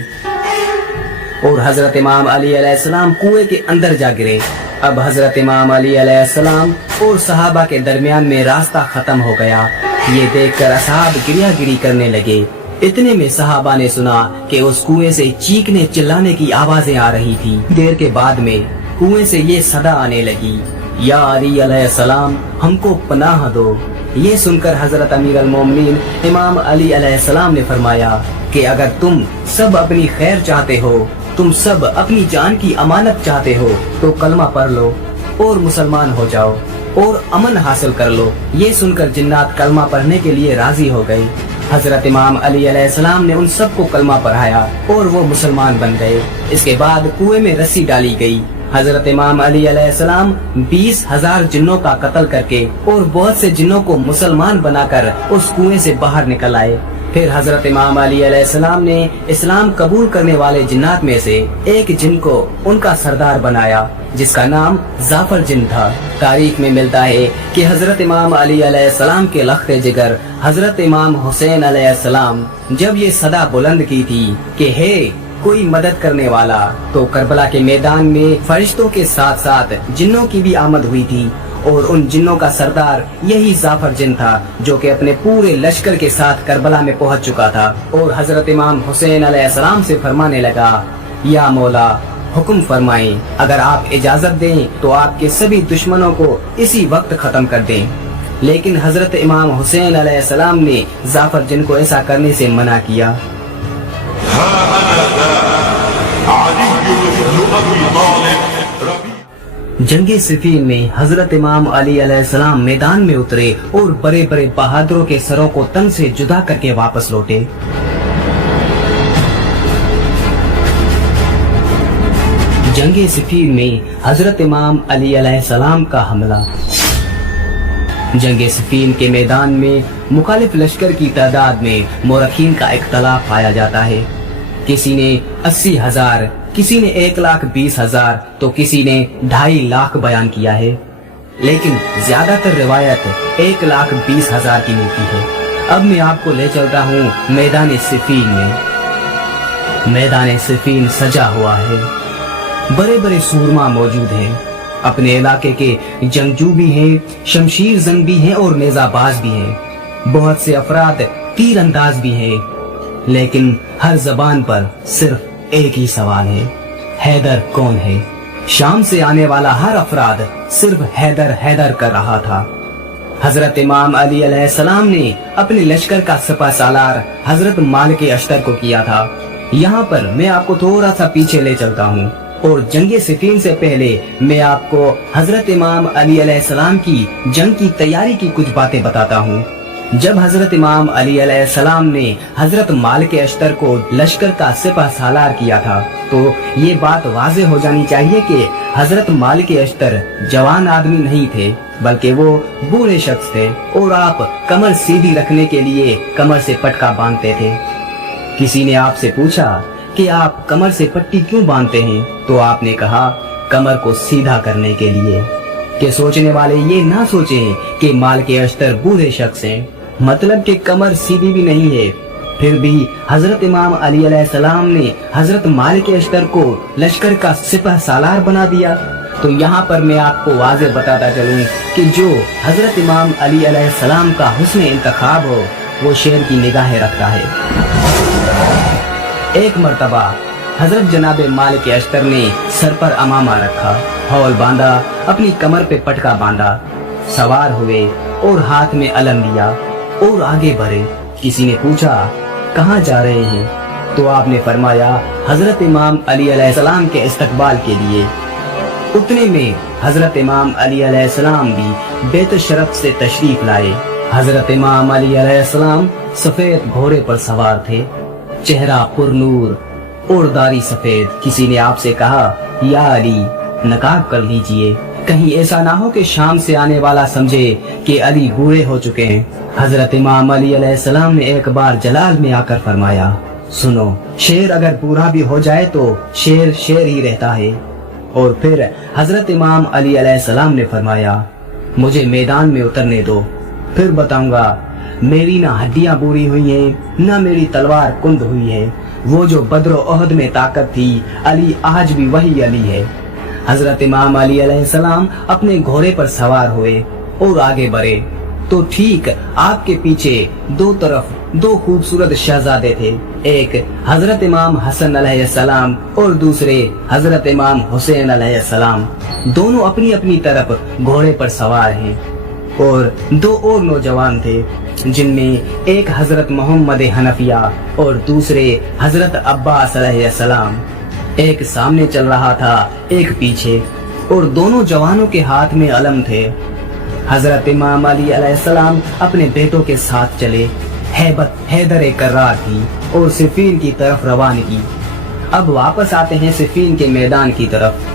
और हजरत इमाम अली अलैहिस्सलाम कुएं के अंदर जा गिरे। अब हजरत इमाम अली अलैहिस्सलाम और सहाबा के दरमियान में रास्ता खत्म हो गया। ये देखकर असहाब गिरियागिरी करने लगे। इतने में सहाबा ने सुना कि उस कुएं से चीखने चिल्लाने की आवाजें आ रही थी। देर के बाद में कुएं से ये सदा आने लगी, या अली अलैहिस्सलाम हमको पनाह दो। ये सुनकर हजरत अमीर अल मोमिनीन इमाम अली अलैहिस्सलाम ने फरमाया कि अगर तुम सब अपनी खैर चाहते हो, तुम सब अपनी जान की अमानत चाहते हो, तो कलमा पढ़ लो और मुसलमान हो जाओ और अमन हासिल कर लो। ये सुनकर जिन्नात कलमा पढ़ने के लिए राजी हो गए। हजरत इमाम अली अलैहिस्सलाम ने उन सबको कलमा पढ़ाया और वो मुसलमान बन गए। इसके बाद कुएं में रस्सी डाली गई। हजरत इमाम अली अलैहिस्सलाम 20,000 जिन्नों का कत्ल करके और बहुत से जिन्नों को मुसलमान बनाकर उस कुएं से बाहर निकल आए। फिर हजरत इमाम अली अलैहिस्सलाम ने इस्लाम कबूल करने वाले जिन्नात में से एक जिन को उनका सरदार बनाया, जिसका नाम जाफर जिन था। तारीख में मिलता है कि हजरत इमाम अली अलैहिस्सलाम के लख्ते जिगर हजरत इमाम हुसैन अलैहिस्सलाम जब ये सदा बुलंद की थी कि हे कोई मदद करने वाला, तो करबला के मैदान में फरिश्तों के साथ साथ जिन्नों की भी आमद हुई थी और उन जिन्नों का सरदार यही जाफर जिन था जो कि अपने पूरे लश्कर के साथ करबला में पहुंच चुका था और हजरत इमाम हुसैन अलैहिस्सलाम से फरमाने लगा, या मौला हुक्म फरमाएं, अगर आप इजाजत दें तो आपके सभी दुश्मनों को इसी वक्त खत्म कर दें। लेकिन हजरत इमाम हुसैन अलैहिस्सलाम ने जाफर जिन को ऐसा करने से मना किया। जंगे सिफीन में हजरत इमाम अली अलैहिस्सलाम मैदान में उतरे और बड़े बड़े बहादुरों के सरों को तन से जुदा करके वापस लौटे। जंगे सिफीन में हजरत इमाम अली अलैहिस्सलाम का हमला। जंगे सिफीन के मैदान में मुखालिफ लश्कर की तादाद में मोरखीन का इख्तलाफ पाया जाता है। किसी ने 80,000, किसी ने 1,20,000 तो किसी ने 2.5 लाख बयान किया है, लेकिन ज्यादातर रिवायत 1,20,000 की मिलती है। अब मैं आपको ले चलता हूँ मैदान सिफीन में। मैदान सिफीन सजा हुआ है, बड़े बड़े सूरमा मौजूद हैं, अपने इलाके के जंगजू भी हैं, शमशीर जंग भी हैं और नेजाबाज भी हैं। बहुत से अफराद तीर अंदाज भी हैं, लेकिन हर जबान पर सिर्फ एक ही सवाल है, हैदर कौन है? शाम से आने वाला हर अफराद सिर्फ हैदर हैदर कर रहा था। हजरत इमाम अली अलैहिस्सलाम ने अपने लश्कर का सपा सालार हजरत मालिक अश्तर को किया था। यहाँ पर मैं आपको थोड़ा सा पीछे ले चलता हूँ और जंगे सिफीन से पहले मैं आपको हजरत इमाम अली अलैहिस्सलाम की जंग की तैयारी की कुछ बातें बताता हूँ। जब हजरत इमाम अली अलैहिस्सलाम ने हजरत मालिक अश्तर को लश्कर का सिपह सालार किया था, तो ये बात वाज़े हो जानी चाहिए कि हजरत मालिक अश्तर जवान आदमी नहीं थे, बल्कि वो बूढ़े शख्स थे और आप कमर सीधी रखने के लिए कमर से पटका बांधते थे। किसी ने आपसे पूछा कि आप कमर से पट्टी क्यों बांधते हैं, तो आपने कहा कमर को सीधा करने के लिए। कि सोचने वाले ये ना सोचें कि मालिक अश्तर बूढ़े शख्स हैं, मतलब कि कमर सीधी भी नहीं है। फिर भी हजरत इमाम अली अलैहिस्सलाम ने हजरत मालिक अश्तर को लश्कर का सिपह सालार बना दिया। तो यहाँ पर मैं आपको वाज़े बताता चलूँ कि जो हजरत इमाम अली अलैहिस्सलाम का हुस्न इंतखाब हो, वो शेर की निगाहें रखता है। एक मर्तबा हजरत जनाब मालिक अश्तर ने सर पर अमामा रखा, हौल बांधा, अपनी कमर पे पटका बांधा, सवार हुए और हाथ में अलम लिया और आगे बढ़े। किसी ने पूछा कहाँ जा रहे हैं, तो आपने फरमाया हजरत इमाम अली अलैहिस्सलाम के इस्तकबाल के लिए। उतने में हजरत इमाम अली अलैहिस्सलाम भी बेत शरफ से तशरीफ लाए। हजरत इमाम अली अलैहिस्सलाम सफेद घोड़े पर सवार थे, चेहरा पुरनूर और दाढ़ी सफेद। किसी ने आपसे कहा, या अली नकाब कर लीजिए, कहीं ऐसा ना हो कि शाम से आने वाला समझे कि अली बूढ़े हो चुके हैं। हजरत इमाम अली अलैहिस्सलाम ने एक बार जलाल में आकर फरमाया, सुनो, शेर अगर बूढ़ा भी हो जाए तो शेर शेर ही रहता है। और फिर हजरत इमाम अली अलैहिस्सलाम ने फरमाया, मुझे मैदान में उतरने दो, फिर बताऊंगा। मेरी ना हड्डियां बूढ़ी हुई हैं, ना मेरी तलवार कुंद हुई है। वो जो बद्र ओहद में ताकत थी, अली आज भी वही अली है। हजरत इमाम अली अलैहिस्सलाम अपने घोड़े पर सवार हुए और आगे बढ़े, तो ठीक आपके पीछे दो तरफ दो खूबसूरत शहजादे थे। एक हजरत इमाम हसन अलैहिस्सलाम और दूसरे हजरत इमाम हुसैन अलैहिस्सलाम। दोनों अपनी अपनी तरफ घोड़े पर सवार हैं। और दो और नौजवान थे, जिनमें एक हजरत मोहम्मद हनफिया और दूसरे हजरत अब्बास अलैहिस्सलाम। एक सामने चल रहा था, एक पीछे, और दोनों जवानों के हाथ में अलम थे। हजरत इमाम अली अलैहिस्सलाम अपने बेटों के साथ चले। हैबत हैदर कर्रार थी और सिफीन की तरफ रवानगी। अब वापस आते हैं सिफीन के मैदान की तरफ।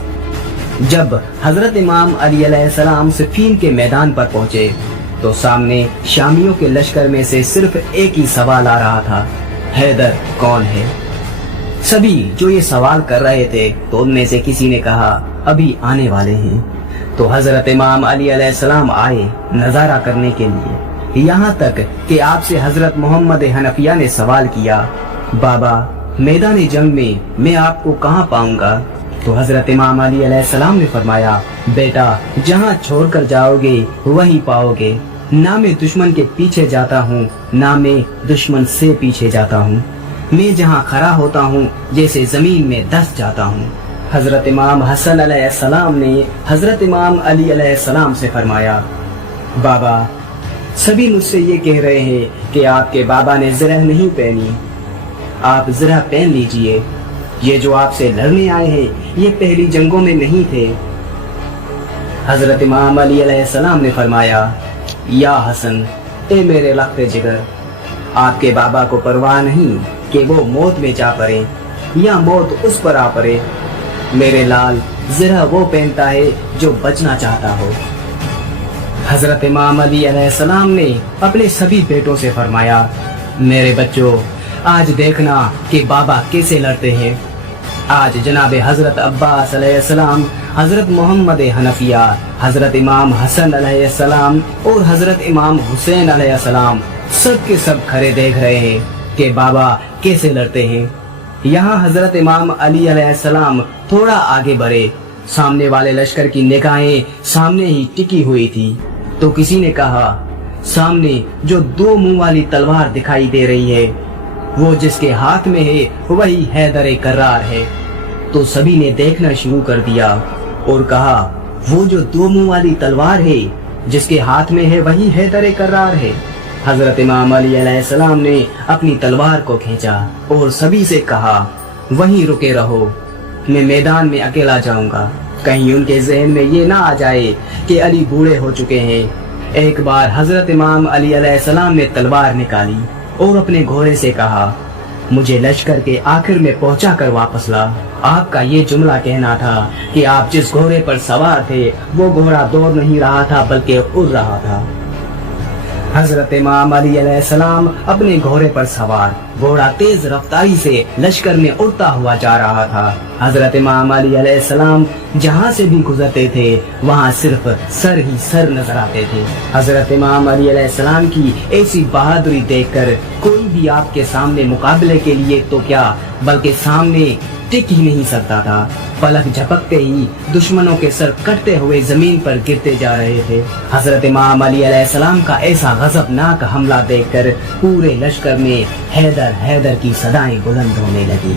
जब हजरत इमाम अली अलैहिस्सलाम सिफीन के मैदान पर पहुंचे, तो सामने शामियों के लश्कर में से सिर्फ एक ही सवाल आ रहा था, हैदर कौन है? सभी जो ये सवाल कर रहे थे, तो उनमें से किसी ने कहा, अभी आने वाले हैं। तो हजरत इमाम अली अलैहिस्सलाम आए नजारा करने के लिए। यहाँ तक कि आपसे हजरत मोहम्मद हनफिया ने सवाल किया, बाबा मैदान जंग में मैं आपको कहाँ पाऊंगा? तो हजरत इमाम अली अलैहिस्सलाम ने फरमाया, बेटा जहाँ छोड़ कर जाओगे वहीं पाओगे। ना मैं दुश्मन के पीछे जाता हूँ, ना मैं दुश्मन से पीछे जाता हूँ। मैं जहाँ खड़ा होता हूँ जैसे जमीन में धंस जाता हूँ। हजरत इमाम हसन अलैहिस्सलाम ने हजरत इमाम अली अलैहिस्सलाम से फरमाया, बाबा सभी मुझसे ये कह रहे हैं कि आपके बाबा ने ज़रा नहीं पहनी, आप ज़रा पहन लीजिए। ये जो आपसे लड़ने आए हैं ये पहली जंगों में नहीं थे। हजरत इमाम अली अलैहिस्सलाम ने फरमाया, या हसन ए मेरे लख्ते जिगर, आपके बाबा को परवाह नहीं कि वो मौत में जा पड़े या मौत उस पर आ पड़े। मेरे लाल ज़रा वो पहनता है जो बचना चाहता हो। हजरत इमाम अली अलैहिस्सलाम ने अपने सभी बेटों से फरमाया, मेरे बच्चों आज देखना कि बाबा कैसे लड़ते हैं। आज जनाब हजरत अब्बास अलैहिस्सलाम, हजरत मोहम्मद हनफिया, हजरत इमाम हसन अलैहिस्सलाम और हजरत इमाम हुसैन अलैहिस्सलाम सब के सब खड़े देख रहे हैं कि बाबा कैसे लड़ते हैं। यहाँ हजरत इमाम अली अलैहिस्सलाम थोड़ा आगे बढ़े। सामने वाले लश्कर की निगाहें सामने ही टिकी हुई थी तो किसी ने कहा, सामने जो दो मुंह वाली तलवार दिखाई दे रही है वो जिसके हाथ में है वही हैदर कर्रार है। तो सभी ने देखना शुरू कर दिया और कहा, वो जो दो मुंह वाली तलवार है जिसके हाथ में है वही हैदर कर्रार है। हजरत इमाम अली अलैहिस्सलाम ने अपनी तलवार को खींचा और सभी से कहा, वहीं रुके रहो, मैं मैदान में अकेला जाऊंगा। कहीं उनके ज़हन में ये ना आ जाए कि अली बूढ़े हो चुके हैं। एक बार हजरत इमाम अली अलैहिस्सलाम ने तलवार निकाली और अपने घोड़े से कहा, मुझे लश्कर के आखिर में पहुंचा कर वापस ला। आपका ये जुमला कहना था कि आप जिस घोड़े पर सवार थे वो घोड़ा दौड़ नहीं रहा था बल्कि उड़ रहा था। हजरत इमाम अली अलैहिस्सलाम अपने घोड़े पर सवार, घोड़ा तेज रफ्तारी से लश्कर में उड़ता हुआ जा रहा था। हजरत इमाम अली अलैहिस्सलाम जहाँ से भी गुजरते थे वहाँ सिर्फ सर ही सर नजर आते थे। हजरत इमाम अली अलैहिस्सलाम की ऐसी बहादुरी देखकर कोई भी आपके सामने मुकाबले के लिए तो क्या बल्कि सामने टिक ही नहीं सकता था। पलक झपकते ही दुश्मनों के सर कटते हुए जमीन पर गिरते जा रहे थे। हजरत इमाम अली अलैहिस्सलाम का ऐसा गजबनाक हमला देखकर पूरे लश्कर में हैदर हैदर की सदाएं बुलंद होने लगी।